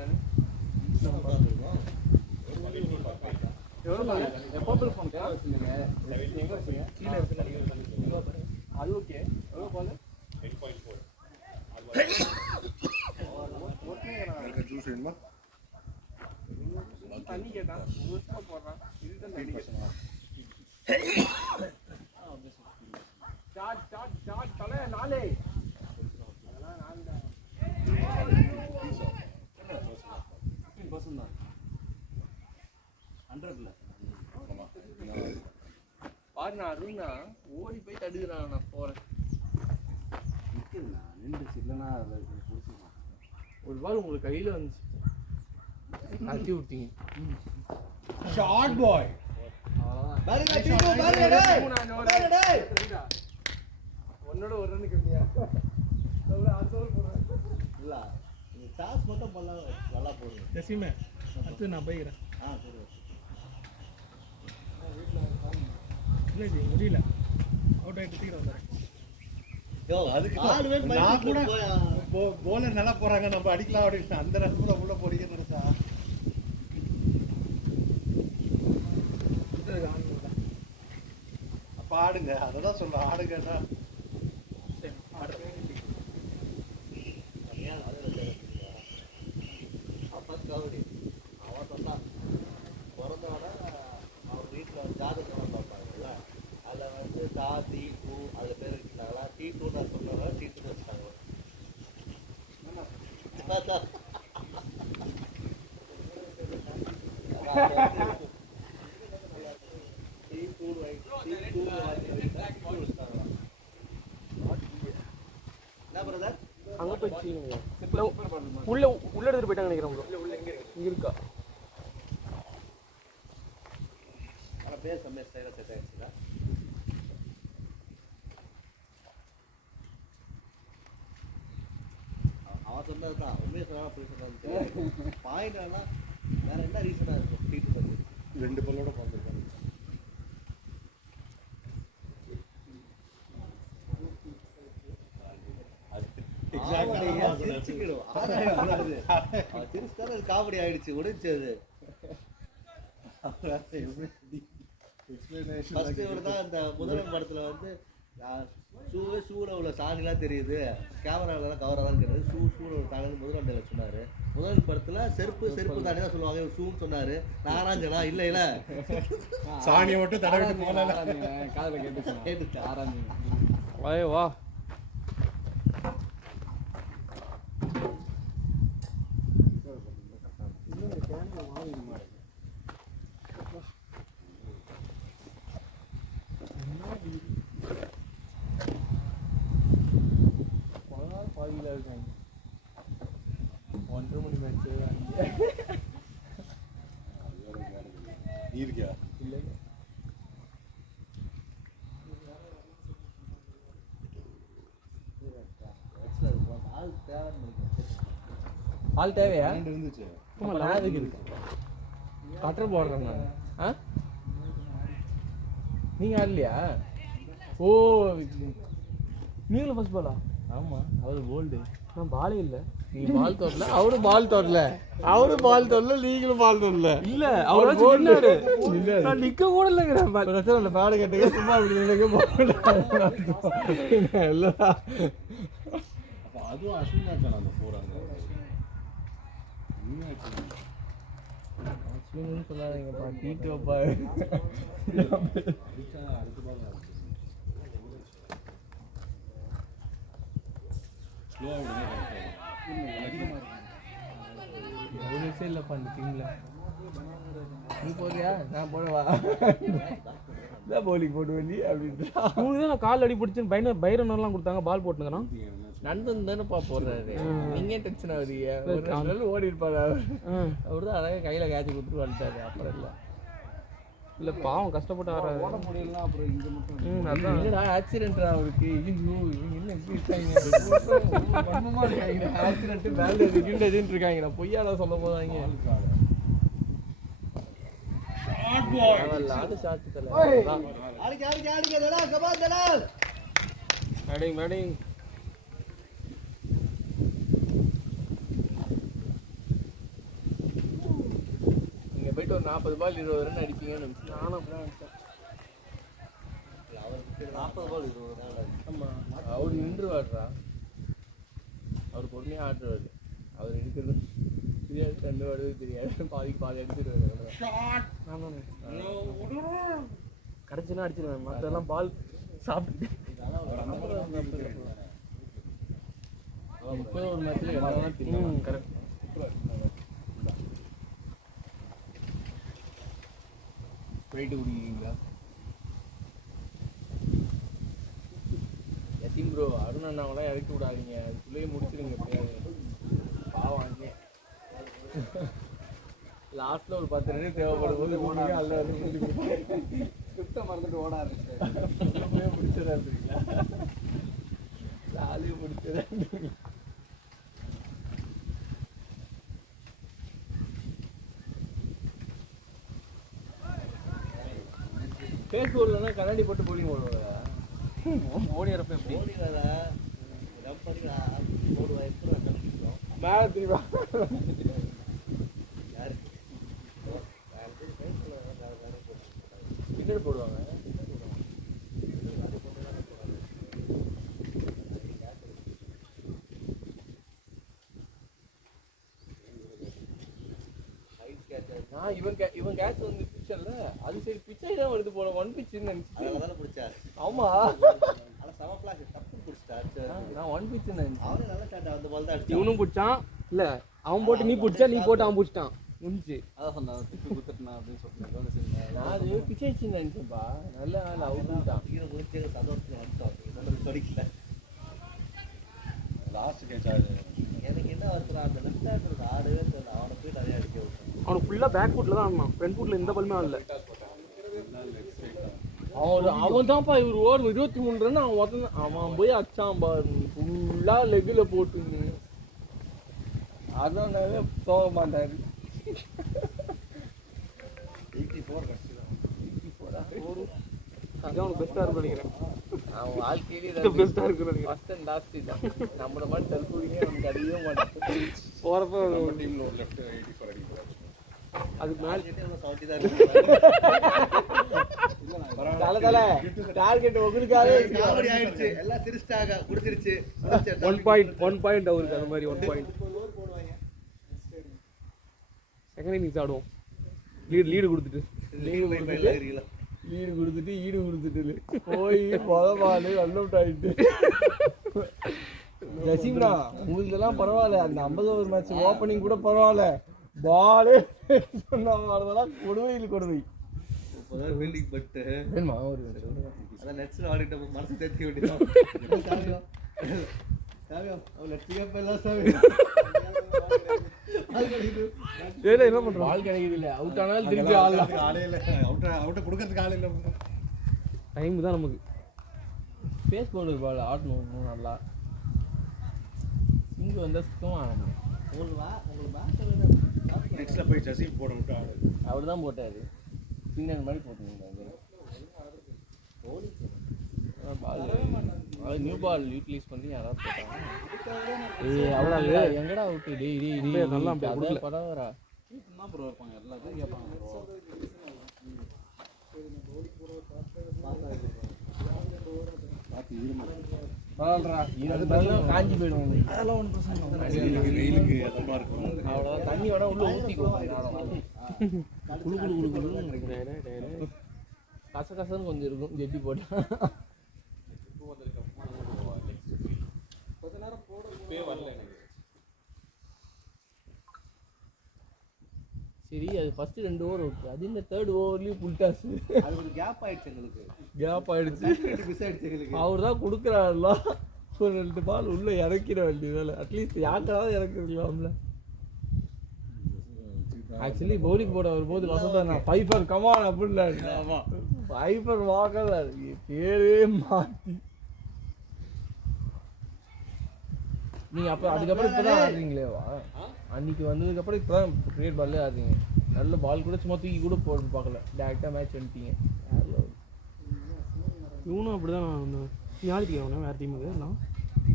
எவ்வளோ பால் எப்போ ஃபோன் தேவை வச்சுருங்க எங்கே வச்சுங்க கீழே இருக்கு அது ஓகே எவ்வளோ பால் 8.4 ஜூஸ் வேணுமா தண்ணி கேட்டான் ஒரு வருஷமா போடுறான் இதுதான் தண்ணி கேட்டான் சாட் தலை நாளே அதெல்லாம் நான் தான் 15% தான் 100ல பாருண்ணா அருணா ஓடி போய் தடுக்கிறான் நான் போகிறேன் நிற்குதுண்ணா நின்றுச்சு இல்லைன்னா அதை பிடிச்சிக்கலாம் ஒரு பால் உங்களுக்கு கையில் வந்துச்சு கட்டி விட்டீங்க ஷார்ட் பாய் உன்னோட ஒரு ரன் கம்மியா இல்லை நீ டாஸ் மட்டும் பண்ணலாம் நல்லா போடுங்க ஜெசிமே அடுத்து நான் போய்க்கிறேன் சரி இல்லை ஜி முடியல அவுட் ஆகிட்டு தூக்கிட்டு வந்தேன் நான் கூட போலர் நல்லா போறாங்க நம்ம அடிக்கலாம் அப்படின்னு அந்த ரன் கூட உள்ள போறீங்கன்னு நினைச்சா அப்ப ஆடுங்க அததான் சொல்றேன் ஆடுங்கன்னா கபடி அவன் சொன்னான் பிறந்தவன அவன் வீட்டில் ஜாதகம் பார்ப்பாங்கல்ல அதில் வந்து தா டி டூ அதில் பேர் வச்சுட்டாங்களா T2 நான் சொன்னவங்க T2 வச்சுட்டாங்க என்ன பிரதர்? அங்கே போயிடுச்சு உள்ள எடுத்துட்டு போயிட்டாங்க நினைக்கிறேன் ப்ரோ. இங்கே இருக்கா? ஆனால் பேர் செம்மையாக ஸ்டைலாக செட் ஆகிடுச்சுடா. அவன் சொன்னது தான் உண்மையை சொன்னா போய் சொன்னாங்க. பாயிண்ட் ஆனால் வேற என்ன ரீசனாக இருக்கும் டீட்டு பண்ணி 2 பல்லோட பிறந்திருக்காங்க. காமெடி ஆயிடுச்சு உடைச்சு அது. ஃபர்ஸ்ட் இவர் தான் இந்த முதல் படத்துல வந்து ஷூல உள்ள சாணிலாம் தெரியுது, கேமராலாம் கவராலாம் தெரியுது, ஷூல உள்ள சாணி முதல் சொன்னாரு. முதல் படத்துல செருப்பு தானே தான் சொல்லுவாங்க, ஷூன்னு சொன்னாரு. நாராஞ்சனா இல்ல சாணியை மட்டும் தடவிட்டு போல காதில் கேட்டுச்சா? வா பாதியில் இருக்காங்க. 1:30 மணி மேட்ச்சு நீ இருக்கியா? இல்லை ஆள் தேவையா? இருந்துச்சு. நான் எதுக்கு இருக்கு கட்டர் போடுறேன் நான். ஆ நீங்கள் ஆடலையா? ஓ நீங்களும் ஃபர்ஸ்ட் பாலா? ஆமாம் அவர் போல்டு. நான் பாலே இல்லை. நீங்கள் பால் தொடல, அவரும் பால் தொடல. அவரும் பால் தொடல, நீங்களும் பால் தொடல. இல்லை அவர் போல்டு. நான் நிற்க கூட இல்லைங்கிறேன். பிரச்சனை இல்லை, பாடு கேட்டுக்க சும்மா அப்படி இல்லை. அப்போ அதுவும் அஸ்வினாச்சான் அந்த போகிறாங்க. அஸ்வின்னு சொல்லாதீங்கப்பா, டீட்டு வைப்பா. அடுத்த பால் ஸ்லோவாக விடுங்க, அதிகமாக ஒரு விஷயம் இல்லைப்பா இந்த டீமில். நீ போறியா? நான் போடவா? இதான் பவுலிங் போட்டு வேண்டி அப்படின்ட்டு உங்களுக்கு தான் கால் அடி பிடிச்சின்னு பைரனெல்லாம் கொடுத்தாங்க, பால் போட்டுங்கிறான். நண்பன் தானேப்பா போடுறாரு, நீங்கள் டென்ஷன் ஆகுறீங்க. ஒரு நாள் ஓடி இருப்பாரு அவர் தான் அழகாக கையில் கேட்சி கொடுத்துட்டு வந்துட்டாரு. அப்புறம் இல்லை இல்லை பாவம் கஷ்டப்பட்டு ஆடுறாரு. ஓட முடியலாம். அப்புறம் இங்கே மட்டும் அதான் இல்லைடா ஆக்சிடென்ட்ரா அவருக்கு. ஐயோ இவங்க என்ன இப்படி இருக்காங்க, ஆக்சிடென்ட்டு வேலை எதுன்னு இருக்காங்க. நான் பொய்யாடா சொல்ல போதாங்க. மேடிங் நீங்க போயிட்டு ஒரு 40 பால் 20 ரன் அடிப்பீங்கன்னு நினைச்சு நானும் அப்படிதான் நினைச்சேன். அவருக்கு 40 பால் 20 ரன். ஆமா அவர் நின்றுவாடுறா, அவர் பொறுமையாக ஆடுறாரு. அவர் எடுக்கிறது தெரியாது, 2 வருது தெரியாது, பாதி அடிச்சிருவாரு. கடைசினா அடிச்சிருவேன், மற்றெல்லாம் பால் சாப்பிட்டு. இப்போ ஒரு மேட்ச்ல எல்லாம் தெரியும். கரெக்ட். ஸ்ப்ரைட்டு குடிக்கிறீங்களா? யசீம் ப்ரோ, அருண் அண்ணாவெல்லாம் இறக்கி விடாதீங்க, அதுக்குள்ளேயே முடிச்சிருங்க எப்படியாவது. பாவம் அங்கே லாஸ்ட்ல ஒரு 10 ரன் தேவைப்படும் போது ஓடாங்க. அல்ல ஸ்கிரிப்டை மறந்துட்டு ஓட ஆரம்பிச்சேன். பிடிச்சிடறீங்களா? ஜாலியாக பிடிச்சிடறீங்க. பேஸ் போடலன்னா கண்ணாடி போட்டு போலிங் போடுவாங்க. ஓடிறப்ப எப்படி ஓடினாரா ரன் பண்ணி போடுவா எப்படி கண்டுபிடிச்சோம் மேலே திரும்பா யாரு பின்னாடி போடுவாங்க. நான் இவன் கேட்ச் வந்து பிச்சர்ல அது சரி பிச்சை தான் வருது போல. 1 பிச்சுன்னு நினைச்சு பிடிச்சாரு. ஆமா ஆனா செம ஃபிளாஷ் டப்பு பிடிச்சிட்டாரு. நான் 1 பிச்சுன்னு நினைச்சேன். அவனே நல்ல ஷாட் அந்த பால் தான் அடிச்சான். இவனும் பிடிச்சான். இல்ல அவன் போட்டு நீ பிடிச்சா, நீ போட்டு அவன் பிடிச்சிட்டான். முடிஞ்சு. அதான் சொன்னேன் திருப்பி குத்துட்டேன் அப்படின்னு சொல்லிட்டு கவனிச்சிருந்தேன். நான் அது பிச்சைச்சு நினைச்சேன்ப்பா. நல்ல ஆள் அவுட்டான். சீக்கிரம் முடிச்சு சந்தோஷத்தில் வந்துட்டோம் படிக்கல. லாஸ்ட் கேட்ச் ஆகுது. எனக்கு என்ன வருதுடா அந்த லெஃப்ட் ஹேண்ட் ஆடவே தெரியல. அவனை போய் நிறைய அடிக்க விட்டேன். அவனுக்கு ஃபுல்லாக பேக் ஃபுட்டில் தான் ஆடணும். ஃப்ரண்ட் ஃபுட்டில் எந்த பல்லுமே ஆடல. அவன் தான்ப்பா இவர் ஓவர் 23 ரன் அவன் போய் அச்சான் பாரு. ஃபுல்லாக லெக்கில் போட்டுன்னு. அதனால போக மாட்டாரு. 84 கடைசி தான். இதான் அவனுக்கு பெஸ்ட்டாக இருக்குன்னு நினைக்கிறேன். அவன் வாழ்க்கையிலேயே பெஸ்ட்டாக இருக்குன்னு நினைக்கிறேன். ஃபர்ஸ்ட் அண்ட் லாஸ்ட் தான். நம்மள மாதிரி தற்கொலையே அவனுக்கு அடிக்கவே மாட்டான். போகிறப்ப டீமில் ஒரு லெஃப்ட் 84 அடிக்கிறார். அதுக்கு மேலே தலை டார்கெட் உங்களுக்காக காமெடி ஆயிடுச்சு. எல்லாம் சிரிச்சிட்டாங்க. குடிச்சிருச்சு. 1 பாயிண்ட் அவருக்கு அந்த மாதிரி 1 பாயிண்ட். செகண்ட் இன்னிங்ஸ் ஆடுவோம். லீடு கொடுத்துட்டு ஈடு கொடுத்துட்டு போய் பதவாடு ரன் அவுட் ஆயிட்டு. ஜசிம்னா உங்களுக்கெல்லாம் பரவாயில்ல. அந்த 50 ஓவர் மேட்ச் ஓப்பனிங் கூட பரவாயில்ல. பாலே சொன்னதெல்லாம் கொடுவை. ஃபீல்டிங் பட்டு வேணுமா ஒரு அதான் நெட்ஸில் ஆடிட்டு மனசு தேர்த்தி விட்டுதான். அவன் நெட்ஸுக்கே போயிடலாம் சாமி. என்ன பண்ணுறோம்? பால் கிடைக்குது இல்லை. அவுட் ஆனாலும் திருப்பி ஆடலாம். ஆளையில அவுட்டை கொடுக்கறதுக்கு ஆள் இல்லை. டைம் தான் நமக்கு. பேஸ் பவுலர் பால் ஆடணும் நல்லா. இங்கே வந்தால் சுத்தமாக ஆடணும். நெக்ஸ்ட்டில் போய் ஜசீம் போட விட்டு ஆடு. அவர் தான் போட்டார். பின்னர் மாதிரி போட்டுருந்தாங்க. பால் நியூ பால் யூட்டிலைஸ் பண்ணி யாராவது போட்டாங்க. அவ்வளோ எங்கடா அவுட்டு? டேய் நல்லா அதான் பரவாயில்ல. தான் ப்ரோ இருப்பாங்க எல்லாத்தையும் கேட்பாங்க ப்ரோ. காஞ்சி போயிடும். வெயிலுக்கு அதமாக இருக்கும். அவ்வளோதான். தண்ணி வேணா உள்ள ஊற்றிக்குவோம். கசகசன்னு கொஞ்சம் இருக்கும் ஜெட்டி போட்டா. சரி அது ஃபர்ஸ்ட் 2 ஓவர் விட்டு அது இந்த 3rd ஓவர்லேயும் புல்டாஸு. அது ஒரு கேப் ஆயிடுச்சு எங்களுக்கு. கேப் ஆயிடுச்சு. மிஸ் ஆயிடுச்சு எங்களுக்கு. அவர் தான் கொடுக்குறாருல ஒரு 2 பால் உள்ளே இறக்கிட வேண்டியதில்லை. அட்லீஸ்ட் யாருக்காவது இறக்குறீங்களாம்ல. ஆக்சுவலி பவுலிங் போட வரும்போது வசந்தா நான் ஃபைஃபர் கமான் அப்படின்ல. ஃபைஃபர் வாக்கல பேரே மாற்றி. நீங்கள் அப்போ அதுக்கப்புறம் இப்போ தான் ஆடுறீங்களேவா? அன்றைக்கி வந்ததுக்கப்புறம் இப்போ தான் கிரிக்கெட் பால்லே ஆடுறீங்க. நல்ல பால் கூட சும்மா தூக்கி கூட போட்டு பார்க்கல. டேரெக்டாக மேட்ச் வந்துட்டீங்க. இவனும் அப்படி தான். ஞாயிற்றுக்கு அவனை வேறு டீமுக்கு நான்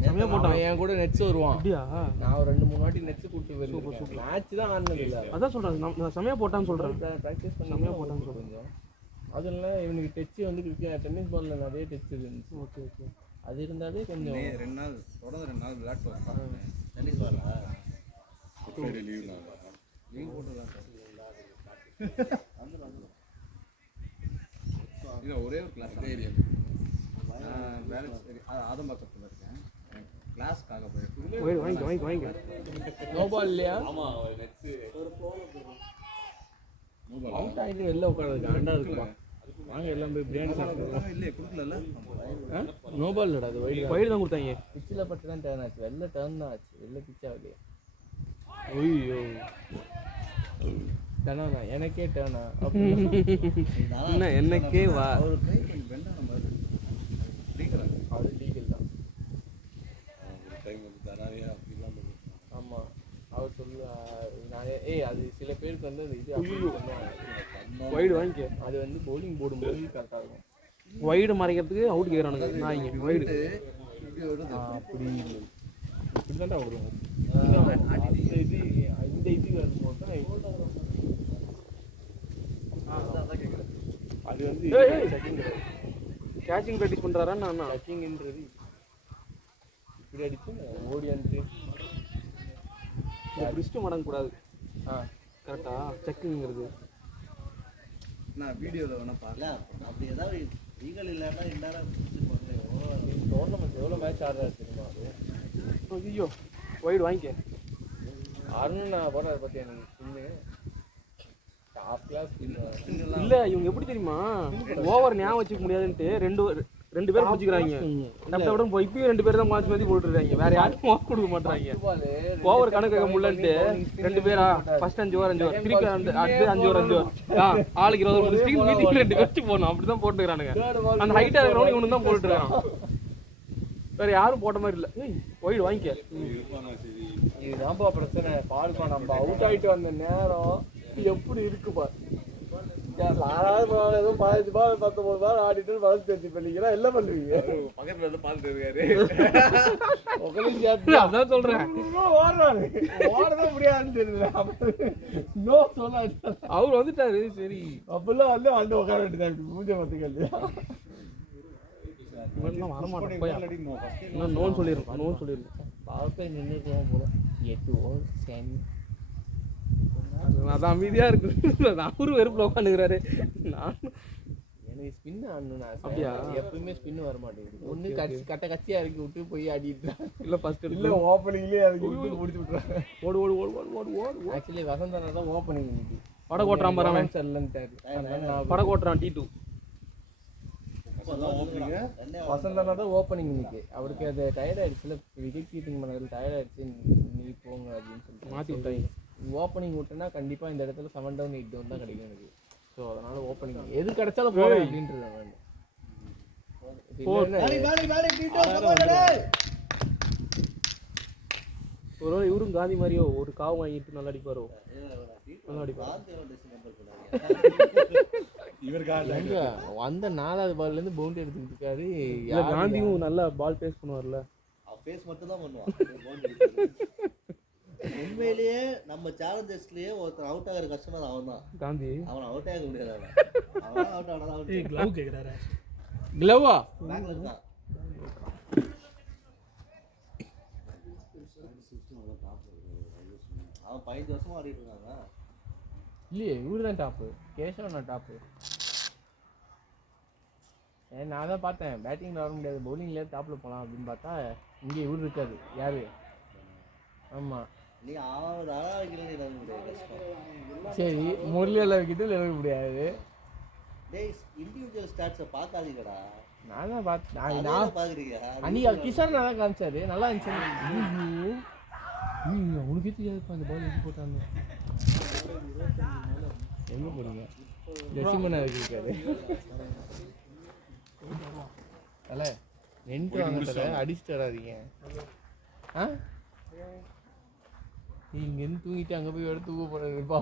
செம்மையாக போட்டான். என் கூட நெட்ஸ் வருவான். அப்படியா? நான் ஒரு 2-3 வாட்டி நெட்ஸ் கூப்பிட்டு போயிருக்கேன். மேட்ச் தான் ஆடினது இல்லை. அதான் சொல்கிறேன். நான் செம்மையாக போட்டான்னு சொல்கிறேன். ப்ராக்டிஸ் பண்ணி செம்மையாக போட்டான்னு சொல்கிறேன். கொஞ்சம் அதில் இவனுக்கு டச்சு வந்து டென்னிஸ் பாலில் நிறைய டச் இருந்துச்சு. ஓகே. அது இருந்தாலே கொஞ்சம் 2 நாள் தொடர்ந்து 2 நாள் விளையாட்டு டென்னிஸ் பாலா லீவ் லீவ் போட்டுலாம் இல்லை ஒரே ஒரு கிளாஸ் ஏரியா வேலை ஆதம்பாக்கத்தில் இருக்கேன். கிளாஸ்க்காக போயிருக்கேன். வாங்கிக்க. நோ பால் இல்லையா? ஆமாம் நெக்ஸ்ட் அவுட் ஆகிட்டு வெளில உட்காந்துருக்கு. ஆண்டா இருக்குமா? வாங்க எல்லாம் போய் பிரியாணி சாப்பிடுவோம். இல்லையே கொடுக்கல. நோ பால் இல்லைடா. அது வயிறு தான் கொடுத்தாங்க. பிச்சில் பட்டு தான் டேர்ன் ஆச்சு. வெளில டேர்ன் தான் ஆச்சு. வெளில பிச் ஆகலையே. ஐயோ டேர்னா எனக்கே டேர்னா என்ன என்னக்கே வா. அவர் கை கொஞ்சம் பெண்டான மாதிரி பிடிக்கிறாங்க. அது லீகல் தான். ஒரு டைம் வந்து தராதே அப்படிலாம் பண்ணிருக்காங்க. ஆமாம் அவர் சொல்லு. நானே அது சில பேருக்கு வந்து அந்த இது வைடு வாங்கிக்க. அது வந்து பவுலிங் போடும்போது கரெக்டாக இருக்கும். வைடு மறைக்கிறதுக்கு அவுட் கேட்குறானுங்க. நான் இங்கே வைடு அப்படி இப்படி தான்டா விடுவோம். இந்த இது வரும்போது தான் அது வந்து கேட்சிங் ப்ராக்டிஸ் பண்ணுறாரா? நான் டச்சிங்ன்றது இப்படி அடிச்சு ஓடி அனுப்பிச்சு பிரிஸ்ட்டு மடங்கக்கூடாது. கரெக்டா? செக்குங்கிறது நான் வீடியோவில் வேணால் இல்ல அப்படி ஏதாவது லீகல் இல்லைன்னா எல்லாரும் டோர்னமெண்ட் எவ்வளோ மேட்ச் ஆடுறாரு தெரியுமா? அது ஐயோ வைடு வாங்கிக்க. அருண் நான் போடுறாரு பற்றி எனக்கு சின்ன இல்ல இவங்க எப்படி தெரியுமா ஓவர் ஞாபகம் வச்சுக்க முடியாதுன்ட்டு ரெண்டு பேரும் பிடிச்சிக்கிறாங்க. டப்பட போய் இப்பயும் 2 பேர் தான் மாற்றி மாற்றி போட்டுருக்காங்க. வேற யாரும் ஓவர் கொடுக்க மாட்டாங்க. ஓவர் கணக்கு வைக்க முடியலன்ட்டு 2 பேரா ஃபர்ஸ்ட் 5 ஓவர் திருப்பி அடுத்து 5 ஓவர் ஆளுக்கு 20 ஓவர் முடிச்சு மீட்டிங் 2 பேர் வச்சு போடணும். அப்படிதான் போட்டுக்கிறானுங்க. அந்த ஹைட்டா இருக்கிறவங்க இவனு தான் போட்டுட்டு இருக்கான். வேற யாரும் போட்ட மாதிரி இல்ல. ஒயிட் வாங்கிக்க. இதுதான்ப்பா பிரச்சனை. பாருப்பா நம்ம அவுட் ஆயிட்டு வந்த நேரம் எப்படி இருக்குப்பா. ஆறாவது பால் ஏதோ 15 பால் 19 பால் ஆடிட்டு வளர்த்து தெரிஞ்சு பண்ணிக்கிறா எல்லாம் பண்ணுவீங்க. பக்கத்துல வந்து பார்த்துட்டு இருக்காரு. உங்களுக்கு அதான் சொல்றேன். ஓடுறாரு ஓடதான் முடியாதுன்னு தெரியல. நோ சொல்லாது. அவர் வந்துட்டாரு. சரி அப்பெல்லாம் வந்து உட்கார வேண்டியதான். பூஜை மத்துக்கல்லையா வரமாட்டேன் போய் நோன்னு சொல்லிருக்கோம். நோன்னு சொல்லிருக்கோம். பார்க்க நின்றுக்கலாம் போல 8 ஓவர் சேமி. அது அமைதியா இருக்கு. அவரு வெறுப்புல உட்காந்துக்கிறாரு. நான் எனக்கு ஸ்பின் ஆடணும். அப்படியா? எப்பவுமே ஸ்பின் வர மாட்டேங்குது. ஒண்ணு கட்சியா இறக்கி விட்டு போய் ஆடிட்டு இல்ல ஃபர்ஸ்ட் இல்ல ஓப்பனிங்லயே அதுக்கு விட்டு முடிச்சு விட்டுறாங்க. ஓடு ஓடு ஓடு ஓடு ஓடு ஓடு. ஆக்சுவலி வசந்தனா தான் ஓப்பனிங் இன்னைக்கு பட கோட்றான் பாரு அவன். சரிலன்ட்டாரு. பட கோட்றான் T2. வசந்தனா தான் ஓப்பனிங் இன்னைக்கு. அவருக்கு அது டயர்ட் ஆயிடுச்சுல. விக்கெட் கீப்பிங் பண்ணதுல டயர்ட் ஆயிடுச்சு. நீ போங்க அப்படின்னு சொல்லிட்டு மாத்தி விட்டாங்க. ஓப்பனிங் விட்டேன்னா கண்டிப்பா இந்த இடத்துல 7 டவுன் 8 டவுன் தான் கிடைக்கும் எனக்கு. ஸோ அதனால ஓப்பனிங் எது கிடைச்சாலும் போறேன் அப்படின்றது அவன். ஒரு இவரும் காந்தி மாதிரியோ ஒரு காவு வாங்கிட்டு நல்லா அடிப்பாரோ. நல்லா அடிப்பாரு. எங்க வந்த 4வது பால்ல இருந்து பவுண்டரி எடுத்துக்கிட்டு இருக்காரு. இல்ல காந்தியும் நல்லா பால் பேஸ் பண்ணுவார்ல. ஃபேஸ் மட்டும் தான் பண்ணுவான். உண்மையிலேயே நம்ம சேலஞ்சர்ஸ்லயே ஒருத்தர் அவுட் ஆகிற கஸ்டமர் அவன் தான். காந்தி அவன் அவுட் ஆக முடியாது. அவன் அவுட் ஆனா அவுட். க்ளவ் கேக்குறாரு. க்ளவா பேக்ல இருக்கான். அவன் 15 வருஷமா ஆடிட்டு இருக்காங்க. இல்லையே இவரு தான் டாப்பு. கேஷவ் நான் டாப்பு. நான் தான் பார்த்தேன் பேட்டிங்கில் வர முடியாது பவுலிங்லேயே டாப்பில் போகலாம் அப்படின்னு பார்த்தா இங்கே இவர் இருக்காது. யாரு? ஆமாம் நீ அவன் அழகா வைக்கல நீ இறங்க முடியாது. கஷ்டம். சரி முரளியில் வைக்கிட்டு இறங்க முடியாது. டேய் இண்டிவிஜுவல் ஸ்டாட்ஸை பார்க்காதீங்கடா. நான் தான் பார்த்தேன். நான் பார்க்குறீங்க அன்னைக்கு கிஷான் நான் தான் காமிச்சாரு. நல்லா இருந்துச்சு. உனக்கு தெரியாதுப்பா அந்த பால் எப்படி போட்டாங்க. எங்கே போறீங்க? லட்சுமணா இருக்காரு. தலை ரெண்டு வாங்க தலை அடிச்சுட்டு வராதீங்க. ஆ இங்கேருந்து தூங்கிட்டு அங்கே போய் எடுத்து தூக்க போகிறதுப்பா.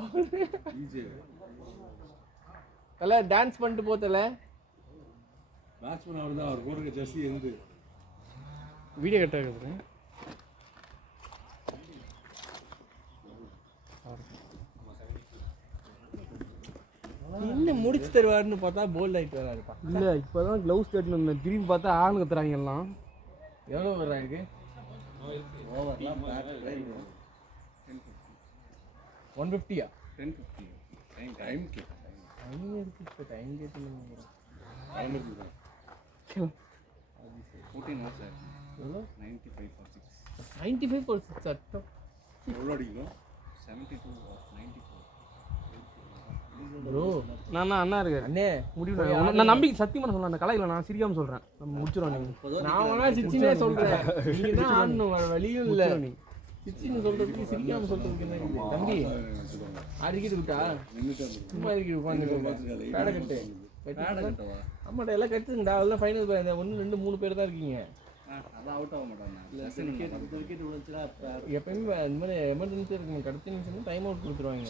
தலை டான்ஸ் பண்ணிட்டு போத்தல. பேட்ஸ்மேன் அவர் தான். அவர் போடுற ஜெர்சி இருந்து வீடியோ கட் ஆகுது. என்ன முடிச்சு தருவாருன்னு பார்த்தா போல்ட் ஆகிட்டு வராருப்பா. இல்லை இப்போதான் க்ளவுஸ் கட்டணும். திரும்பி பார்த்தா ஆளுங்க கத்துறாங்க எல்லாம். எவ்வளோ வர்றாங்க? ஓவர்லாம் பேக் 150. 1050 டைம் கேட்டேன். டைம் இருக்கு. இப்போ டைம் கேட்டு 14 hours எவ்வளோ? 95 for 6. 95 for 6 சட்டம். எவ்வளோ அடிக்கணும்? 72 or 94. ப்ரோ நான் அண்ணா இருக்காரு. அண்ணே முடிவு நான் நம்பிக்கை சத்தியமா நான் சொல்றேன். அந்த கலையில நான் சிரிக்காம சொல்றேன். நம்ம முடிச்சிடும் நீங்க. நான் வேணா சிச்சினே சொல்றேன். நீங்க தான் ஆடணும். வேற வழியும் இல்லை. சிச்சின்னு சொல்றதுக்கு சிரிக்காம சொல்றதுக்கு என்ன இருக்குது? தம்பி அடிக்கிட்டு விட்டா சும்மா அடிக்கிட்டு உட்காந்து பேடை கட்டு. ஆமாட்டா எல்லாம் கட்டுங்கடா. அதெல்லாம் ஃபைனல் 1 2 3 பேர் தான் இருக்கீங்க. அதான் அவுட் ஆக மாட்டாங்க. விக்கெட் விழுந்துச்சுன்னா எப்பயுமே இந்த மாதிரி எமர்ஜென்சி இருக்குங்க. கடைசி நிமிஷம் டைம் அவுட் கொடுத்துருவாங்க.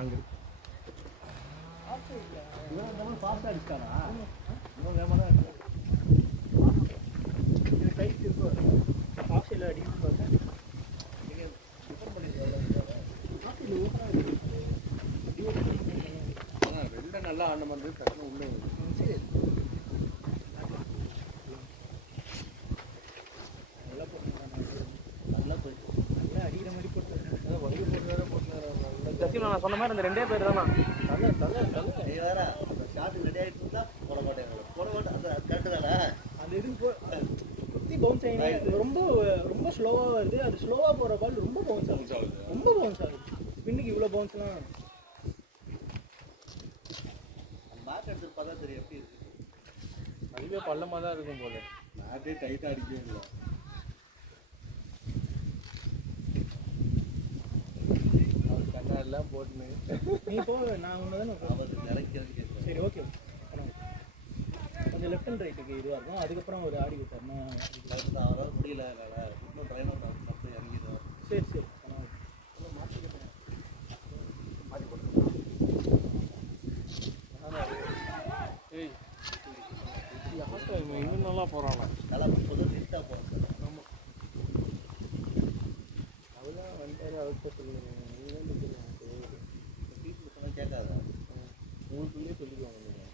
அங்கே இவன் ஃபாஸ்ட்டாக அடிச்சிட்டானா? இவன் வேகமாக தான் அடிச்சான். ஆஃப்சைடில் அடிக்கணும்னு பார்த்தேன். வெளில நல்லா ஆடின மாதிரி டக்குனு உள்ளே நல்லா போயிட்டு நல்லா அடிக்கிற மாதிரி போட்டு நான் சொன்ன மாதிரி அந்த 2 பேர் தானா. நீ வேற அந்த ஷாட்டு ரெடி ஆகிட்டு இருந்தா போட மாட்டேன். அந்த கரெக்டு தானே. அந்த இது சுற்றி பவுன்ஸ் ஆகி ரொம்ப ரொம்ப ஸ்லோவாக வருது. அது ஸ்லோவாக போகிற பால் ரொம்ப பவுன்ஸ் ஆகுது. ரொம்ப பவுன்ஸ் ஆகுது. ஸ்பின்னுக்கு இவ்வளோ பவுன்ஸ்லாம் பேட் எடுத்துட்டு பார்த்தா தெரியும் எப்படி இருக்கு. அதுவே பள்ளமாக தான் இருக்கும் போல. பேட்டே டைட்டாக அடிக்கவே இல்லை. அவர் கண்ணாடிலாம் போட்டுன்னு நீ போ, நான் ஒன்று தானே அவர் நினைக்கிறது கேட்குறேன். சரி ஓகே. கொஞ்சம் லெஃப்ட் அண்ட் ரைட்டுக்கு இதுவாக இருக்கும். அதுக்கப்புறம் ஒரு ஆடி விட்டார்னா அவரால் முடியல, இன்னும் ட்ரைனர் மட்டும் இறங்கிடுவார். சரி சரி இன்னும் நல்லா போகிறாங்க. நல்லா சொல்ல நீட்டாக போகிறேன். அவர்தான் வந்துட்டாரு, அவர்கிட்ட சொல்லுங்க. வீட்டில் சொன்னால் கேட்காதா? உங்களுக்குள்ளேயே சொல்லிக்குவாங்க நீங்கள்.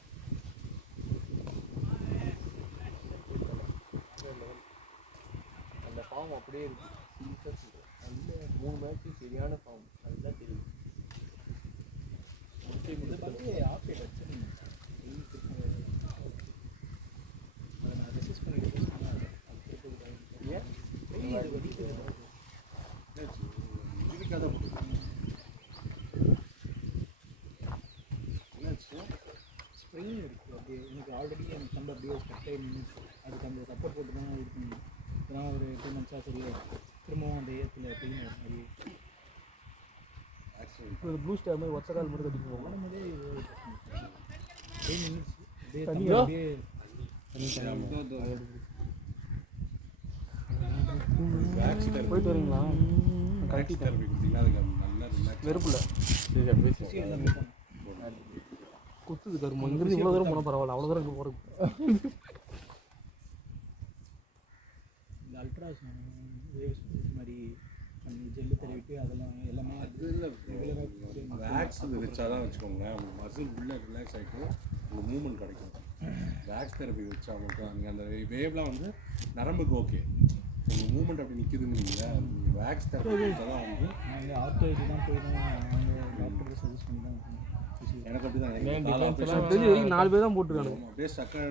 அந்த ஃபார்ம் அப்படியே இருக்கு. அந்த 3 மேட்ச்சு சரியான ஃபார்ம். அதுதான் தெரியும். இந்த பக்கம் ஆப்டேட் வச்சுருங்க. அதை நான் ரெசிஸ்ட் பண்ணிட்டு ஏன் இது வடிக்குது. இதுக்காக தான் என்னாச்சு? ஸ்ப்ரிங் இருக்குது. அப்படியே எனக்கு ஆல்ரெடி எனக்கு தம்பி அப்படியே ஸ்டக் ஆகி நின்றுச்சு. அதுக்கு அந்த சப்போர்ட் போட்டு தான் இது பண்ணி இதெல்லாம் ஒரு 2 மந்த்ஸாக சரியாக இருக்குது. திரும்பவும் அந்த ஏத்தில் பெயின் வர மாதிரி ஒரு ப்ளூ ஸ்டார் மாதிரி ஒத்த கால் மட்டும் கட்டிக்குவோம். போனதே பெயின் நின்றுச்சு. அப்படியே தனியா? அப்படியே போயிட்டு வரீங்களா? கரெக்ட் தெரப்பி கொடுத்தீங்கன்னா அதுக்கு நல்லா ரிலாக்ஸ். வெறுப்புல குத்துது கருமா. இங்கிருந்து இவ்வளோ தூரம் போனால் பரவாயில்ல, அவ்வளோ தூரம் இங்கே போகிறது. இந்த அல்ட்ராஸ் வேவ்ஸ் மாதிரி பண்ணி ஜெல்லு தடவிட்டு அதெல்லாம் எல்லாமே வேக்ஸ் வச்சா தான் வச்சுக்கோங்களேன், உங்களுக்கு மசில் உள்ளே ரிலாக்ஸ் ஆகிட்டு உங்களுக்கு மூவ்மெண்ட் கிடைக்கும். வேக்ஸ் தெரப்பி வச்சா மட்டும் நீங்கள் அந்த வேவ்லாம் வந்து நரம்புக்கு ஓகே. உங்கள் மூவ்மெண்ட் அப்படி நிற்குதுன்னு நீங்கள் வேக்ஸ் தெரப்பி வச்சா தான் வந்து நாங்கள் ஆர்த்தோ இது தான் போய் தான் அவங்க டாக்டருக்கு சஜஸ்ட் பண்ணி தான் எனக்கு அப்படி தான் தெரிஞ்சு வரைக்கும் 4 பேர் தான் போட்டுருக்காங்க. அப்படியே ஸ்டக்காக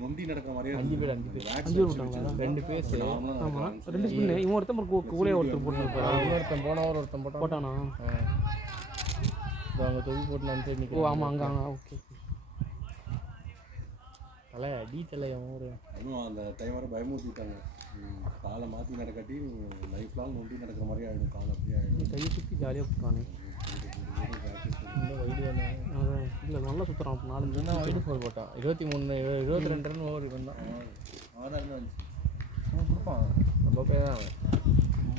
நொண்டி நடக்கிற மாதிரியே 5 பேர் 2 பேர். ஆமாம் 2 ஸ்பின்னு. இவன் ஒருத்தன் கூடயே ஒருத்தர் போட்டுருப்பாரு. இன்னொருத்தன் போனவர் ஒருத்தன் போட்டானா? அவங்க தொகுதி போட்டு நினச்சி. ஓ ஆமாம் அங்கே ஓகே. தலை அடி தலை ஒரு இன்னும் அந்த டைம் வர பயமுறுத்திட்டாங்க. காலை மாற்றி நடக்காட்டி லைஃப் லாங் நொண்டி நடக்கிற மாதிரியே ஆகிடும். காலை அப்படியே ஆகிடும். கையை சுற்றி ஜாலியாக போட்டானே. இந்த வைடு அதான் இல்லை நல்லா சுற்றுறான். 4 தான் வைடு ஃபோர் போட்டான். 23 22 ரன் ஓவர் இருந்தான். அவன் தான் வந்து அவன் கொடுப்பான். நம்ம பேர் தான் அவன்.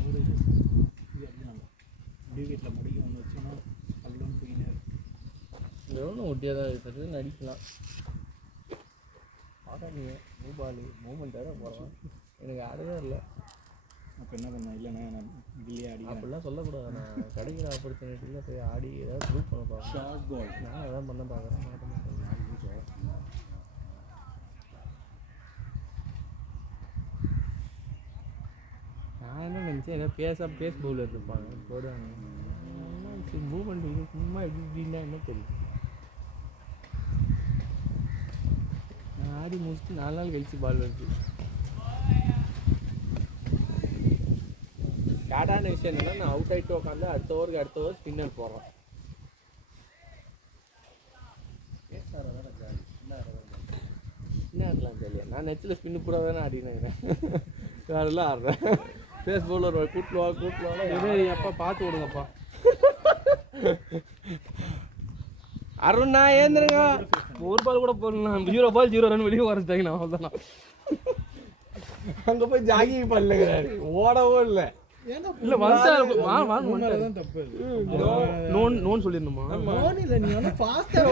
ஒரு இது அப்படின்னா டியூ வீட்டில் மடிக்க ஒன்று வச்சோன்னா அப்படிலாம் போயினே இந்த ஒன்றும் ஒட்டியாக தான் இருக்குது. அடிக்கலாம் ஆடாதீங்க. மூபாலு மூமெண்ட் வேறு போகிறான். எனக்கு ஆடவே இல்லை. அப்போ என்ன பண்ணேன்? இல்லைண்ணா நான் பில்லியே அடி அப்படிலாம் சொல்லக்கூடாது. நான் கிடைக்கிற ஆப்பர்ச்சுனிட்டியில் போய் ஆடி ஏதாவது ப்ரூவ் பண்ண பார்ப்பேன். ஷார்ட் பால் நான் அதான் பண்ண பார்க்குறேன். மாட்ட மாட்டேன். நான் என்ன நினச்சேன், ஏதோ பேஸ் பவுலர் இருப்பாங்க போடுவாங்க. மூவ்மெண்ட் இது சும்மா எப்படின்னா என்ன தெரியும். நான் ஆடி முடிச்சுட்டு 4 நாள் கழிச்சு பால் வருது. சேடான விஷயம் என்னன்னா, நான் அவுட் ஆகிட்டு உட்காந்து அடுத்த ஓவர் ஸ்பின்னர் போடுறேன். என்ன ஆடலாம் தெரியல. நான் நெச்சில் ஸ்பின்னு கூட தானே ஆடினேன். வேறெல்லாம் ஆடுறேன். Pace bowler கூட்டுவாங்க. அப்பா பார்த்து விடுங்கப்பா. அருணா ஏந்திருங்க. ஒரு பால் கூட போடலாம். 0 பால் 0 ரன் வெளியே வரைச்சாங்க. நான் அவ்வளோதான். அங்கே போய் ஜாகிங் பண்ணுங்கிறாரு. ஓடவும் இல்லை. இல்லை வந்து தப்பு நோன் சொல்லிடணுமா? இல்லை நீ வந்து ஃபாஸ்ட்டாக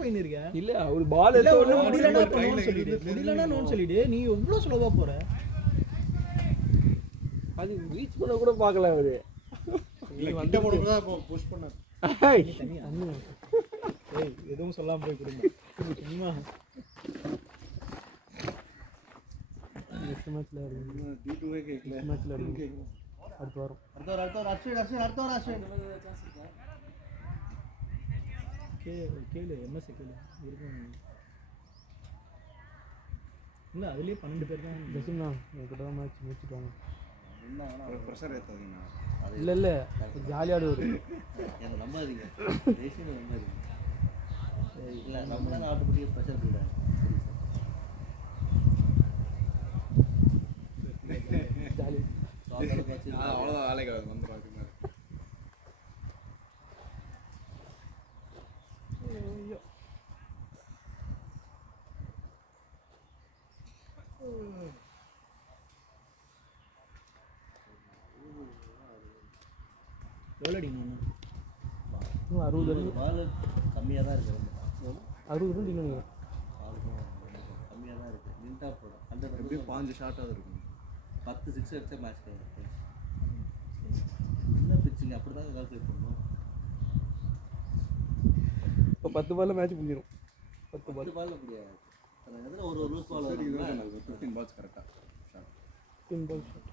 போயின்னு இல்லை ஒரு பால் முடியலன்னா நோன் சொல்லிடு. நீ எவ்வளோ ஸ்லோவாக போகிற? அது ரீச் பண்ண கூட பார்க்கல அவரு. கிட்ட போடுறது தான் இப்போ புஷ் பண்ணார். எதுவும் சொல்லாம போய் கொடுங்க. நெக்ஸ்ட் மேட்ச்ல D2 கேட்கல. மேட்ச்ல அடுத்த வாரம் கேளு எம்எஸ்சி கேளு இருக்கும். இல்லை அதுலேயே 12 பேர் தான். ஜெசிம்னா என்கிட்ட தான் மேட்ச் முடிச்சுட்டாங்க. இருந்தாங்கன்னா ப்ரெஷர் ஏற்றாதீங்க. இல்லை ஜாலியாக ஆடுவார். எனக்கு நம்பாதீங்க, தேசியம் நம்பாதீங்க. இல்லை நம்மளால ஆட்டோமேட்டிக்காக ப்ரெஷர் போயிடாது. ஜாலி. அவ்வளோதான் வேலைக்கு வந்துடும். அதுக்கு மேலே எவ்வளோ அடிக்கணும்? 60 அடி பால் கம்மியாக தான் இருக்குது. 60 ரன் அடிக்கணும். கம்மியாக தான் இருக்குது. நின்ட்டா போடும். 100 எப்படியும் 5 ஷாட்டாக இருக்கும். 10 6 அடிச்சா மேட்ச் கிடையாது. என்ன பிச்சுங்க அப்படி தான் கால்குலேட் பண்ணணும். இப்போ 10 பால்ல மேட்ச் முடிஞ்சிடும். 10 பால் 10 பால் முடியாது. எதில் ஒரு லூஸ் பால் சரி, வரும்ல, 15 பால்ஸ் கரெக்டாக shot. 10 ball shot.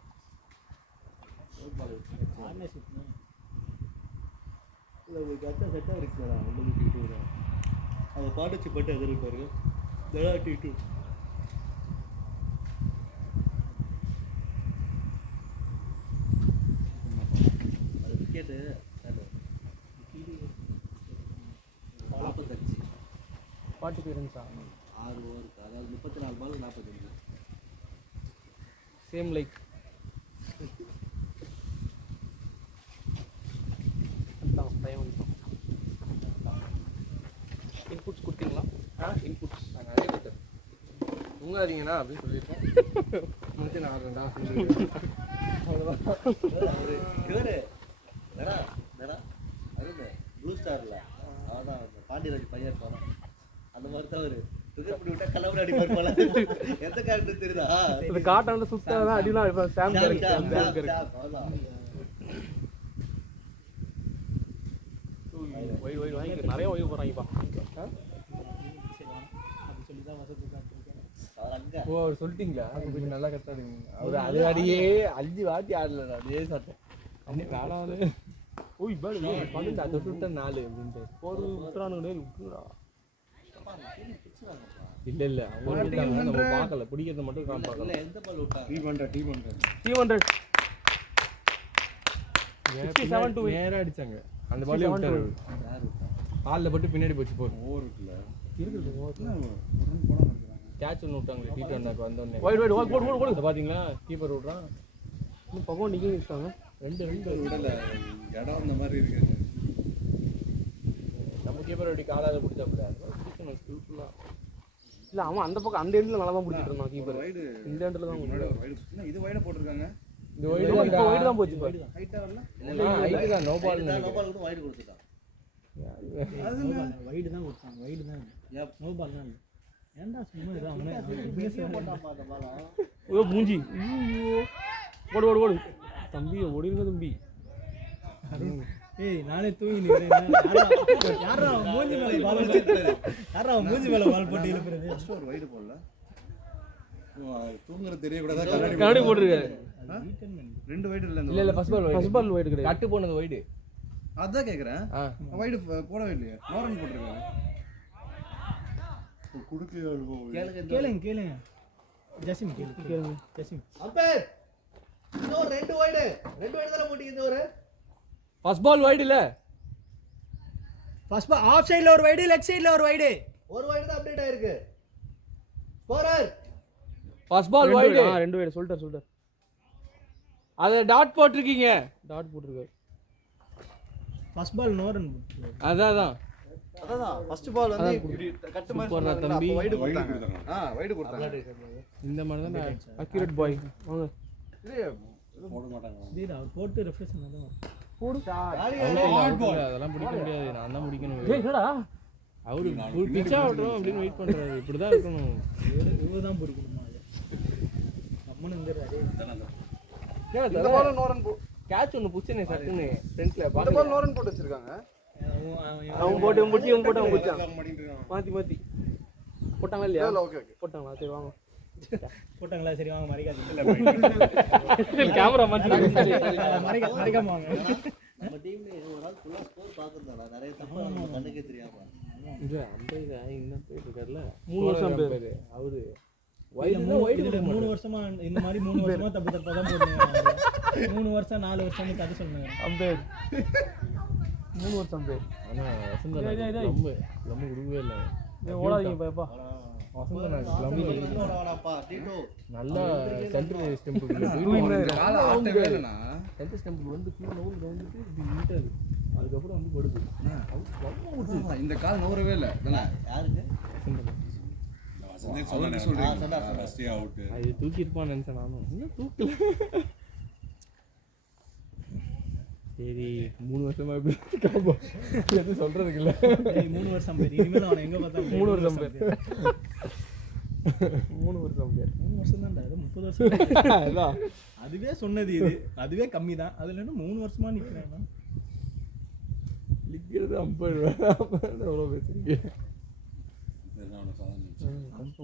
Loose ball பார்ட்னர்ஷிப்னா இல்லை உங்களுக்கு அடுத்த செட்டாக இருக்குதா உங்களுக்கு T2 அந்த பார்ட்னர்ஷிப் பட்டு எதில் பாருங்க. தடா T2 அது விக்கெட்டு 45 45 ரன்ஸா? 6 ஓவருக்கு, அதாவது 34 பால் 45. சேம் லைக் இன்புட்ஸ் கொடுத்தீங்களா? இன்புட்ஸ் நிறைய கொடுத்தேன். தூங்காதீங்கண்ணா அப்படின்னு சொல்லியிருக்கேன். முடிச்சு நான் ஆடுறேன்டா. அவரு இவரு வேணா வேணா அது ப்ளூ ஸ்டார்ல அதான் அந்த பாண்டியராஜ் பையன் இருப்பான். அந்த மாதிரி தான் அவரு ரிசர்வ் பண்ணி விட்டா கலவரம் அடிப்பார் போல. எந்த கேரக்டர் தெரியுதா? இது காட்டான சுத்தம் தான் அடினா சாம் சாம், கரெக்ட். சாம், சாம் சாம், கரெக்ட். சாம், அவ்வளவுதான். ஒய் ஒய் வாங்கி நிறைய ஒய் போறாங்கப்பா. அப்படி சொல்லி தான் வசதி காட்டிருக்கேன். அவர் அங்க ஓ அவர் சொல்லிட்டீங்களா? கொஞ்சம் நல்லா கட்டாடுவீங்க. அவர் அது அடியே 5 வாட்டி ஆடல. அதே சாட்டேன் வேணாவது. ஓய் பேடு பண்ணிட்டு அதை சுட்ட 4 அப்படின்ட்டு ஒரு உத்தரானுங்களே விட்டுடா. இல்லை இல்லை அவங்க நம்ம பார்க்கல. பிடிக்கிறத மட்டும் இல்ல பார்க்கல. எந்த பால் விட்டாங்க? டீ பண்ணுறேன் 300 67 to நேரா அடிச்சாங்க. அந்த பாலே விட்டாரு. யார் விட்டாங்க? காலில் பட்டு பின்னாடி போச்சு போர். ஓவர் இருக்குல்ல, இருக்குது. என்ன ஒரு ரன் போடாமல் இருக்கிறாங்க. கேட்ச் ஒன்று விட்டாங்களே T20 அண்டாக்கு வந்தோடனே. வைட் வைட் ஓடு ஓடு ஓடு. இதை பார்த்தீங்களா? கீப்பர் விட்றான். இன்னும் பக்கம் நிக்க வச்சாங்க. 2 விடல, இடம் அந்த மாதிரி இருக்கு. நம்ம கீப்பர் எப்படி காலால் பிடிச்சாப்புல பிடிக்கணும் ஸ்கில்ஃபுல்லாக. இல்ல அவன் அந்த பக்கம் அந்த எண்ட்ல நல்லா தான் பிடிச்சிட்டு இருந்தான் கீப்பர். வைடு இந்த எண்ட்ல தான் முன்னாடி ஒரு வைடு, என்ன இது வைட போட்டிருக்காங்க. இந்த இப்போ வைட் தான் போச்சு பாரு. ஹைட்டா வரல. ஹைட்டு தான். No ball. நோ பால் கூட வைடு கொடுத்துட்டான். வைடு தான் கொடுத்தாங்க. வைடு தான் ஏன் நோ பால் தான். ஏன்டா சும்மா இதான் போட்டாமா அந்த பாலா? ஓ மூஞ்சி. ஐயோ ஓடு ஓடு ஓடு. தம்பி ஓடிருங்க தம்பி. ஏய் நானே தூங்கி நிக்கிறேன். யாரா மூஞ்சி மேல பால் போட்டு யாரா மூஞ்சி மேல பால் போட்டு இழுக்குறது? ஃபர்ஸ்ட் ஒரு வைடு போடல. தூங்குறது தெரியக்கூடாதா? கண்ணாடி போட்டுருக்காரு. ரெண்டு வைடு இல்ல. இல்லை இல்லை first ball first ball wide கிடையாது. கட்டு போனது வைடு. அதான் கேக்குறேன். ஆ வைடு போடவே இல்லையா? நோரன் போட்டிருக்காங்க. கேளுங்க இந்த கேளுங்க கேளுங்க. ஜசிம் கேளுங்க. ஜசிம் அம்பேர் இன்னொரு 2 வைடு தான போட்டீங்க. இந்த ஒரு ஃபர்ஸ்ட் பால் வைடு இல்லை. ஃபர்ஸ்ட் பால் ஆஃப் சைடுல ஒரு வைடு, லெஃப்ட் சைடுல ஒரு வைடு. ஒரு வைடு தான் அப்டேட் ஆயிருக்கு. Scorer first ball wide. ரெண்டு வைட் சொல்லிட்டார். அதை டாட் போட்டிருக்கீங்க. டாட் போட்டுருக்காரு. First ball no run. அதான் அதான் ஃபர்ஸ்ட் பால் வந்து கட்டு மாதிரி சூப்பர்ண்ணா சொன்னாங்க. தம்பி. அப்ப வைடு கொடுத்தாங்க. வைடு கொடுத்தாங்க. இந்த மாதிரி தான் அக்யூரேட் பாய். வாங்க போட மாட்டாங்க. டேய் அவர் போட்டு ரெஃப்ரெஷ் பண்ணாதான். அதெல்லாம் பிடிக்க முடியாது. நான் தான் பிடிக்கணும். ஏய் என்னடா அவரு பிச்சா விட்டுரும் அப்படின்னு வெயிட் பண்றாரு. இப்படிதான் இருக்கணும். இவங்க தான் பிடிக்கணுமா அது? நம்மனு வந்துறாரு. இந்த பால் நோரன் கேட்ச் ஒன்று புடிச்சனே சட்டுன்னு ஃப்ரண்ட்ல இந்த பால் நோரன் போட்டு வச்சிருக்காங்க. அவன் போட்டு அவன் பிடிச்சான். மாட்டிட்டு இருக்காங்க. மாத்தி போட்டாங்க இல்லையா? Okay okay. போட்டாங்களா? சரி வாங்க. போட்டாங்களா? சரி வாங்க மறைக்காதீங்க. கேமரா மாத்தி மறைக்காம வாங்க. நம்ம டீம்ல ஒரு ஆள் ஃபுல்லா ஸ்கோர் பாக்குறதாடா. நிறைய தப்பு நம்ம கண்ணுக்கே தெரியாம. இந்த அம்பையா இன்னும் போயிட்டு இருக்காருல்ல 3 வருஷம் பேரு. அவரு இதுல 3 வருஷமா இந்த மாதிரி 3 வருஷமா தப்பு தப்பா தான் போடுங்க. 3 வருஷம் 4 வருஷம்னு கதை சொன்னாங்க. அம்பேர் 3 வருஷம் அம்பேர். ஆனால் வசந்த டேய், டேய், டேய். நம்ம கொடுக்கவே இல்லை. ஓடாதீங்க பாப்பா. வசந்த நல்லா சென்ட்ரல் ஸ்டெம்பிள் இந்த காலை ஆட்டவே இல்லைண்ணா. சென்ட்ரல் ஸ்டெம்பிள் வந்து கீழே வந்துட்டு இப்படி நீட்டாது. அதுக்கப்புறம் வந்து படுது. இந்த கால் நூறவே இல்லை தானே. யாருக்கு அவருக்கு சொல்றீங்க ஃபர்ஸ்டே அவுட். அது தூக்கி இருப்பான்னு நினைச்சேன் நானும். இன்னும் தூக்கல. சரி 3 வருஷமா இப்படி எதுவும் சொல்றதுக்கு இல்லை. 3 வருஷம் பேர் இனிமேல் அவனை எங்க பார்த்தா 3 வருஷம் பேர். 3 வருஷம் பேர். 3 வருஷம் தான்டா, அது 30 வருஷம். அதான் அதுவே சொன்னது இது, அதுவே கம்மி தான். அதுல என்ன 3 வருஷமா நிக்கிறேன். லிக்கிறது 50 எவ்வளோ பேசுறீங்க.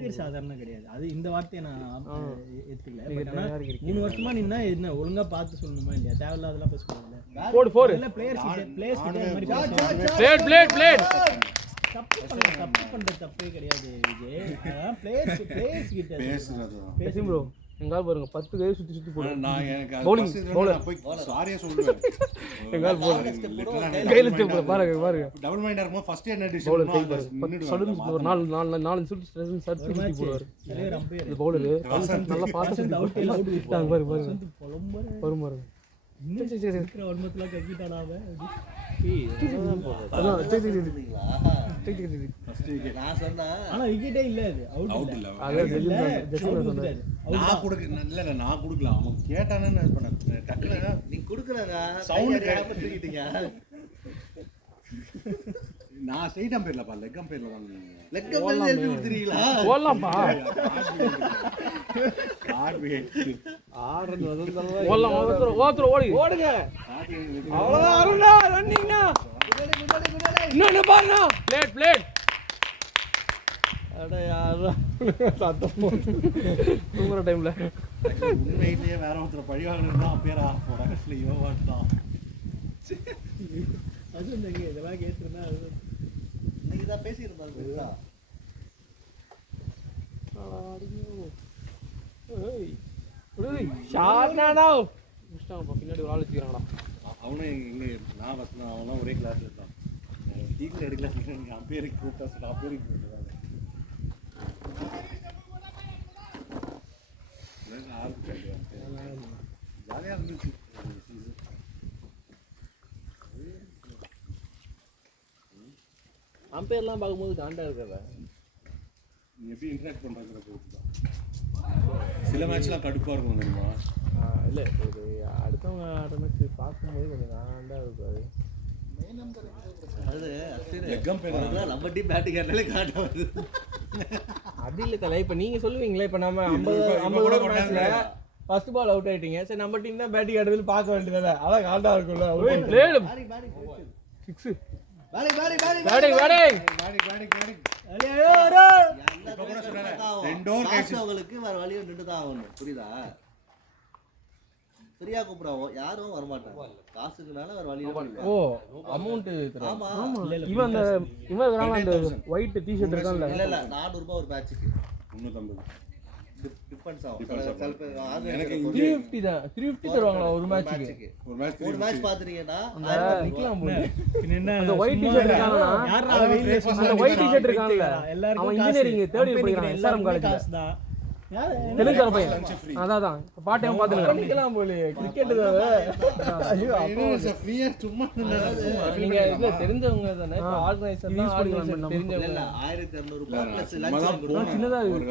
பேர் சாதாரணம் கிடையாது. அது இந்த வார்த்தையை நான் ஏத்துக்கல. நீங்க But ஆனா தயாரா இருக்கீங்க. 3 வருஷமா நின்னா என்ன ஒழுங்கா பார்த்து சொல்லணுமா இல்லையா? தேவையில்லாதெல்லாம் பேசக்கூடாதுல்ல. 4 இல்ல பிளேயர்ஸ் கிட்ட இந்த மாதிரி பேசணும். பிளேட் தப்பு பண்ற தப்பே கிடையாது விஜய். பிளேயர்ஸ் கிட்ட பேசுறது பேசும் ப்ரோ. எங்கால் பாருங்க 10 கை சுத்தி போடுங்க. நான் எனக்கு Bowling, bowler. போய் சாரியா சொல்லுவேன். எங்கால் போடுங்க. கையில ஸ்டெப் பாருங்க. டபுள் மைண்டர் இருக்கும்போது ஃபர்ஸ்ட் என்ன டிஷ் பவுலர் கை பாருங்க. சடுன்னு ஒரு 4 சுத்தி சுத்தி போடுவாரு. தலைவர் அம்பையர் இந்த பவுலர் நல்லா பாத்து அவுட் இல்ல அவுட் விட்டாங்க பாருங்க. புலம்பற வரும் பாருங்க. இன்னும் இருக்கிற வன்மத்துல கக்கிட்டாடா அவன். அதான் சரி ஃபர்ஸ்ட் விக்கெட் நான் சொன்னா ஆனா விக்கெட்டே இல்ல, அது அவுட் அவுட் இல்ல. அதே ஜெசின் சொன்னாரு. நான் கொடுக்க இல்ல நான் கொடுக்கல. அவன் கேட்டானே நான் பண்ணேன். டக்குனு நீ குடுக்குறங்க Sound தூக்கிட்டீங்க. நான் ஸ்ட்ரைட் அம்பேர்லப்பா லெக் அம்பேர்ல வாங்குனேன். லெக் அம்பேர்ல எழுதி கொடுத்துறீங்களா? ஓடலாம்ப்பா. Card wicket. ஆடுறது வசந்தெல்லாம் ஓடலாம். ஓடுங்க ஓடுங்க. அவ்வளவுதான் அருணா ரன்னிங்னா. இன்னொன்னு பாருங்க. பிளேட் அட யாரா சத்தம் தூங்குற டைம்ல உண்மையிலேயே வேற ஒருத்தர் பழி வாங்கினா பேர் ஆஃப் இவன் வாட்டான். அது நீங்க இதெல்லாம் கேட்டிருந்தா அது இன்னைக்கு தான் பேசியிருந்தாங்க. பின்னாடி ஒரு ஆள் வச்சுக்கிறாங்கடா. அவனும் எங்க நான் வசனம் அவனும் ஒரே கிளாஸ்ல இருக்கான். டீக்கில் எடுக்கல அம்பேருக்கு கூப்பிட்டா அம்பேருக்கு கூப்பிட்டுருக்காங்க. ஜாலியாக இருந்துச்சு. அம்பையர்லாம் பார்க்கும்போது காண்டா இருக்கிறத நீ எப்படி இன்ட்ராக்ட் பண்ணுறாங்கிற பொறுத்து தான். சில மேட்ச்லாம் கடுப்பாக இருக்கும் தெரியுமா. இல்லை இது அடுத்தவங்க ஆடுற மேட்ச் பார்க்கும்போது கொஞ்சம் காண்டா இருக்காது. அது லெக் அம்பேர் நம்ம டீம் பேட்டிங் ஆடுனாலே காட்ட வருது. அப்படி இல்லை தலை. இப்போ நீங்கள் சொல்லுவீங்களே இப்போ நம்ம 50 மேட்ச்ல ஃபர்ஸ்ட் பால் அவுட் ஆயிட்டீங்க. சரி நம்ம டீம் தான் பேட்டிங் ஆடுறது பார்க்க வேண்டியதானே. அதான் காண்டா இருக்கும்ல. பிளேட் பேட்டிங் 6 பேட்டிங் பேட்டிங் காசுகளுக்கு வேற வழியும் நின்று தான் ஆகணும். புரியுதா? ஃப்ரீயா கூப்பிடாவோம் யாரும் வரமாட்டாங்க. காசுக்குனால வேற வழியும். ஓ அமௌண்ட் ஆமா. இவன் அந்த ஒயிட் டி-ஷர்ட் இருக்கான்ல. இல்ல 400 ரூபாய் ஒரு பேட்சுக்கு 350. டிஃபரன்ஸ் ஆகும். சில பேர் எனக்கு 350 தான் 350 தருவாங்களா ஒரு மேட்ச்சுக்கு? ஒரு மேட்ச் பாத்துறீங்கன்னா நிக்கலாம் போல. என்ன அந்த ஒயிட் டி-ஷர்ட் இருக்கானா? யாரா வெயில அந்த ஒயிட் டி-ஷர்ட் இருக்கான்ல. அவன் இன்ஜினியரிங் தேர்ட் இயர் படிக்கிறான் எஸ்ஆர்எம் காலேஜ்ல. தெலுங்கான பையன். அதான் பார்ட் டைம் பாத்துக்கலாம். நிக்கலாம் போல. கிரிக்கெட் தானே. ஐயோ அப்போ ஃப்ரீயா சும்மா நீங்க இல்ல தெரிஞ்சவங்க தானே. ஆர்கனைசர் தான். யூஸ் பண்ணிக்கலாம் நம்ம. தெரிஞ்சவங்க. இல்ல 1200 ரூபாய் பிளஸ் நம்ம தான் லஞ்ச் போனோம். சின்னதா ஒரு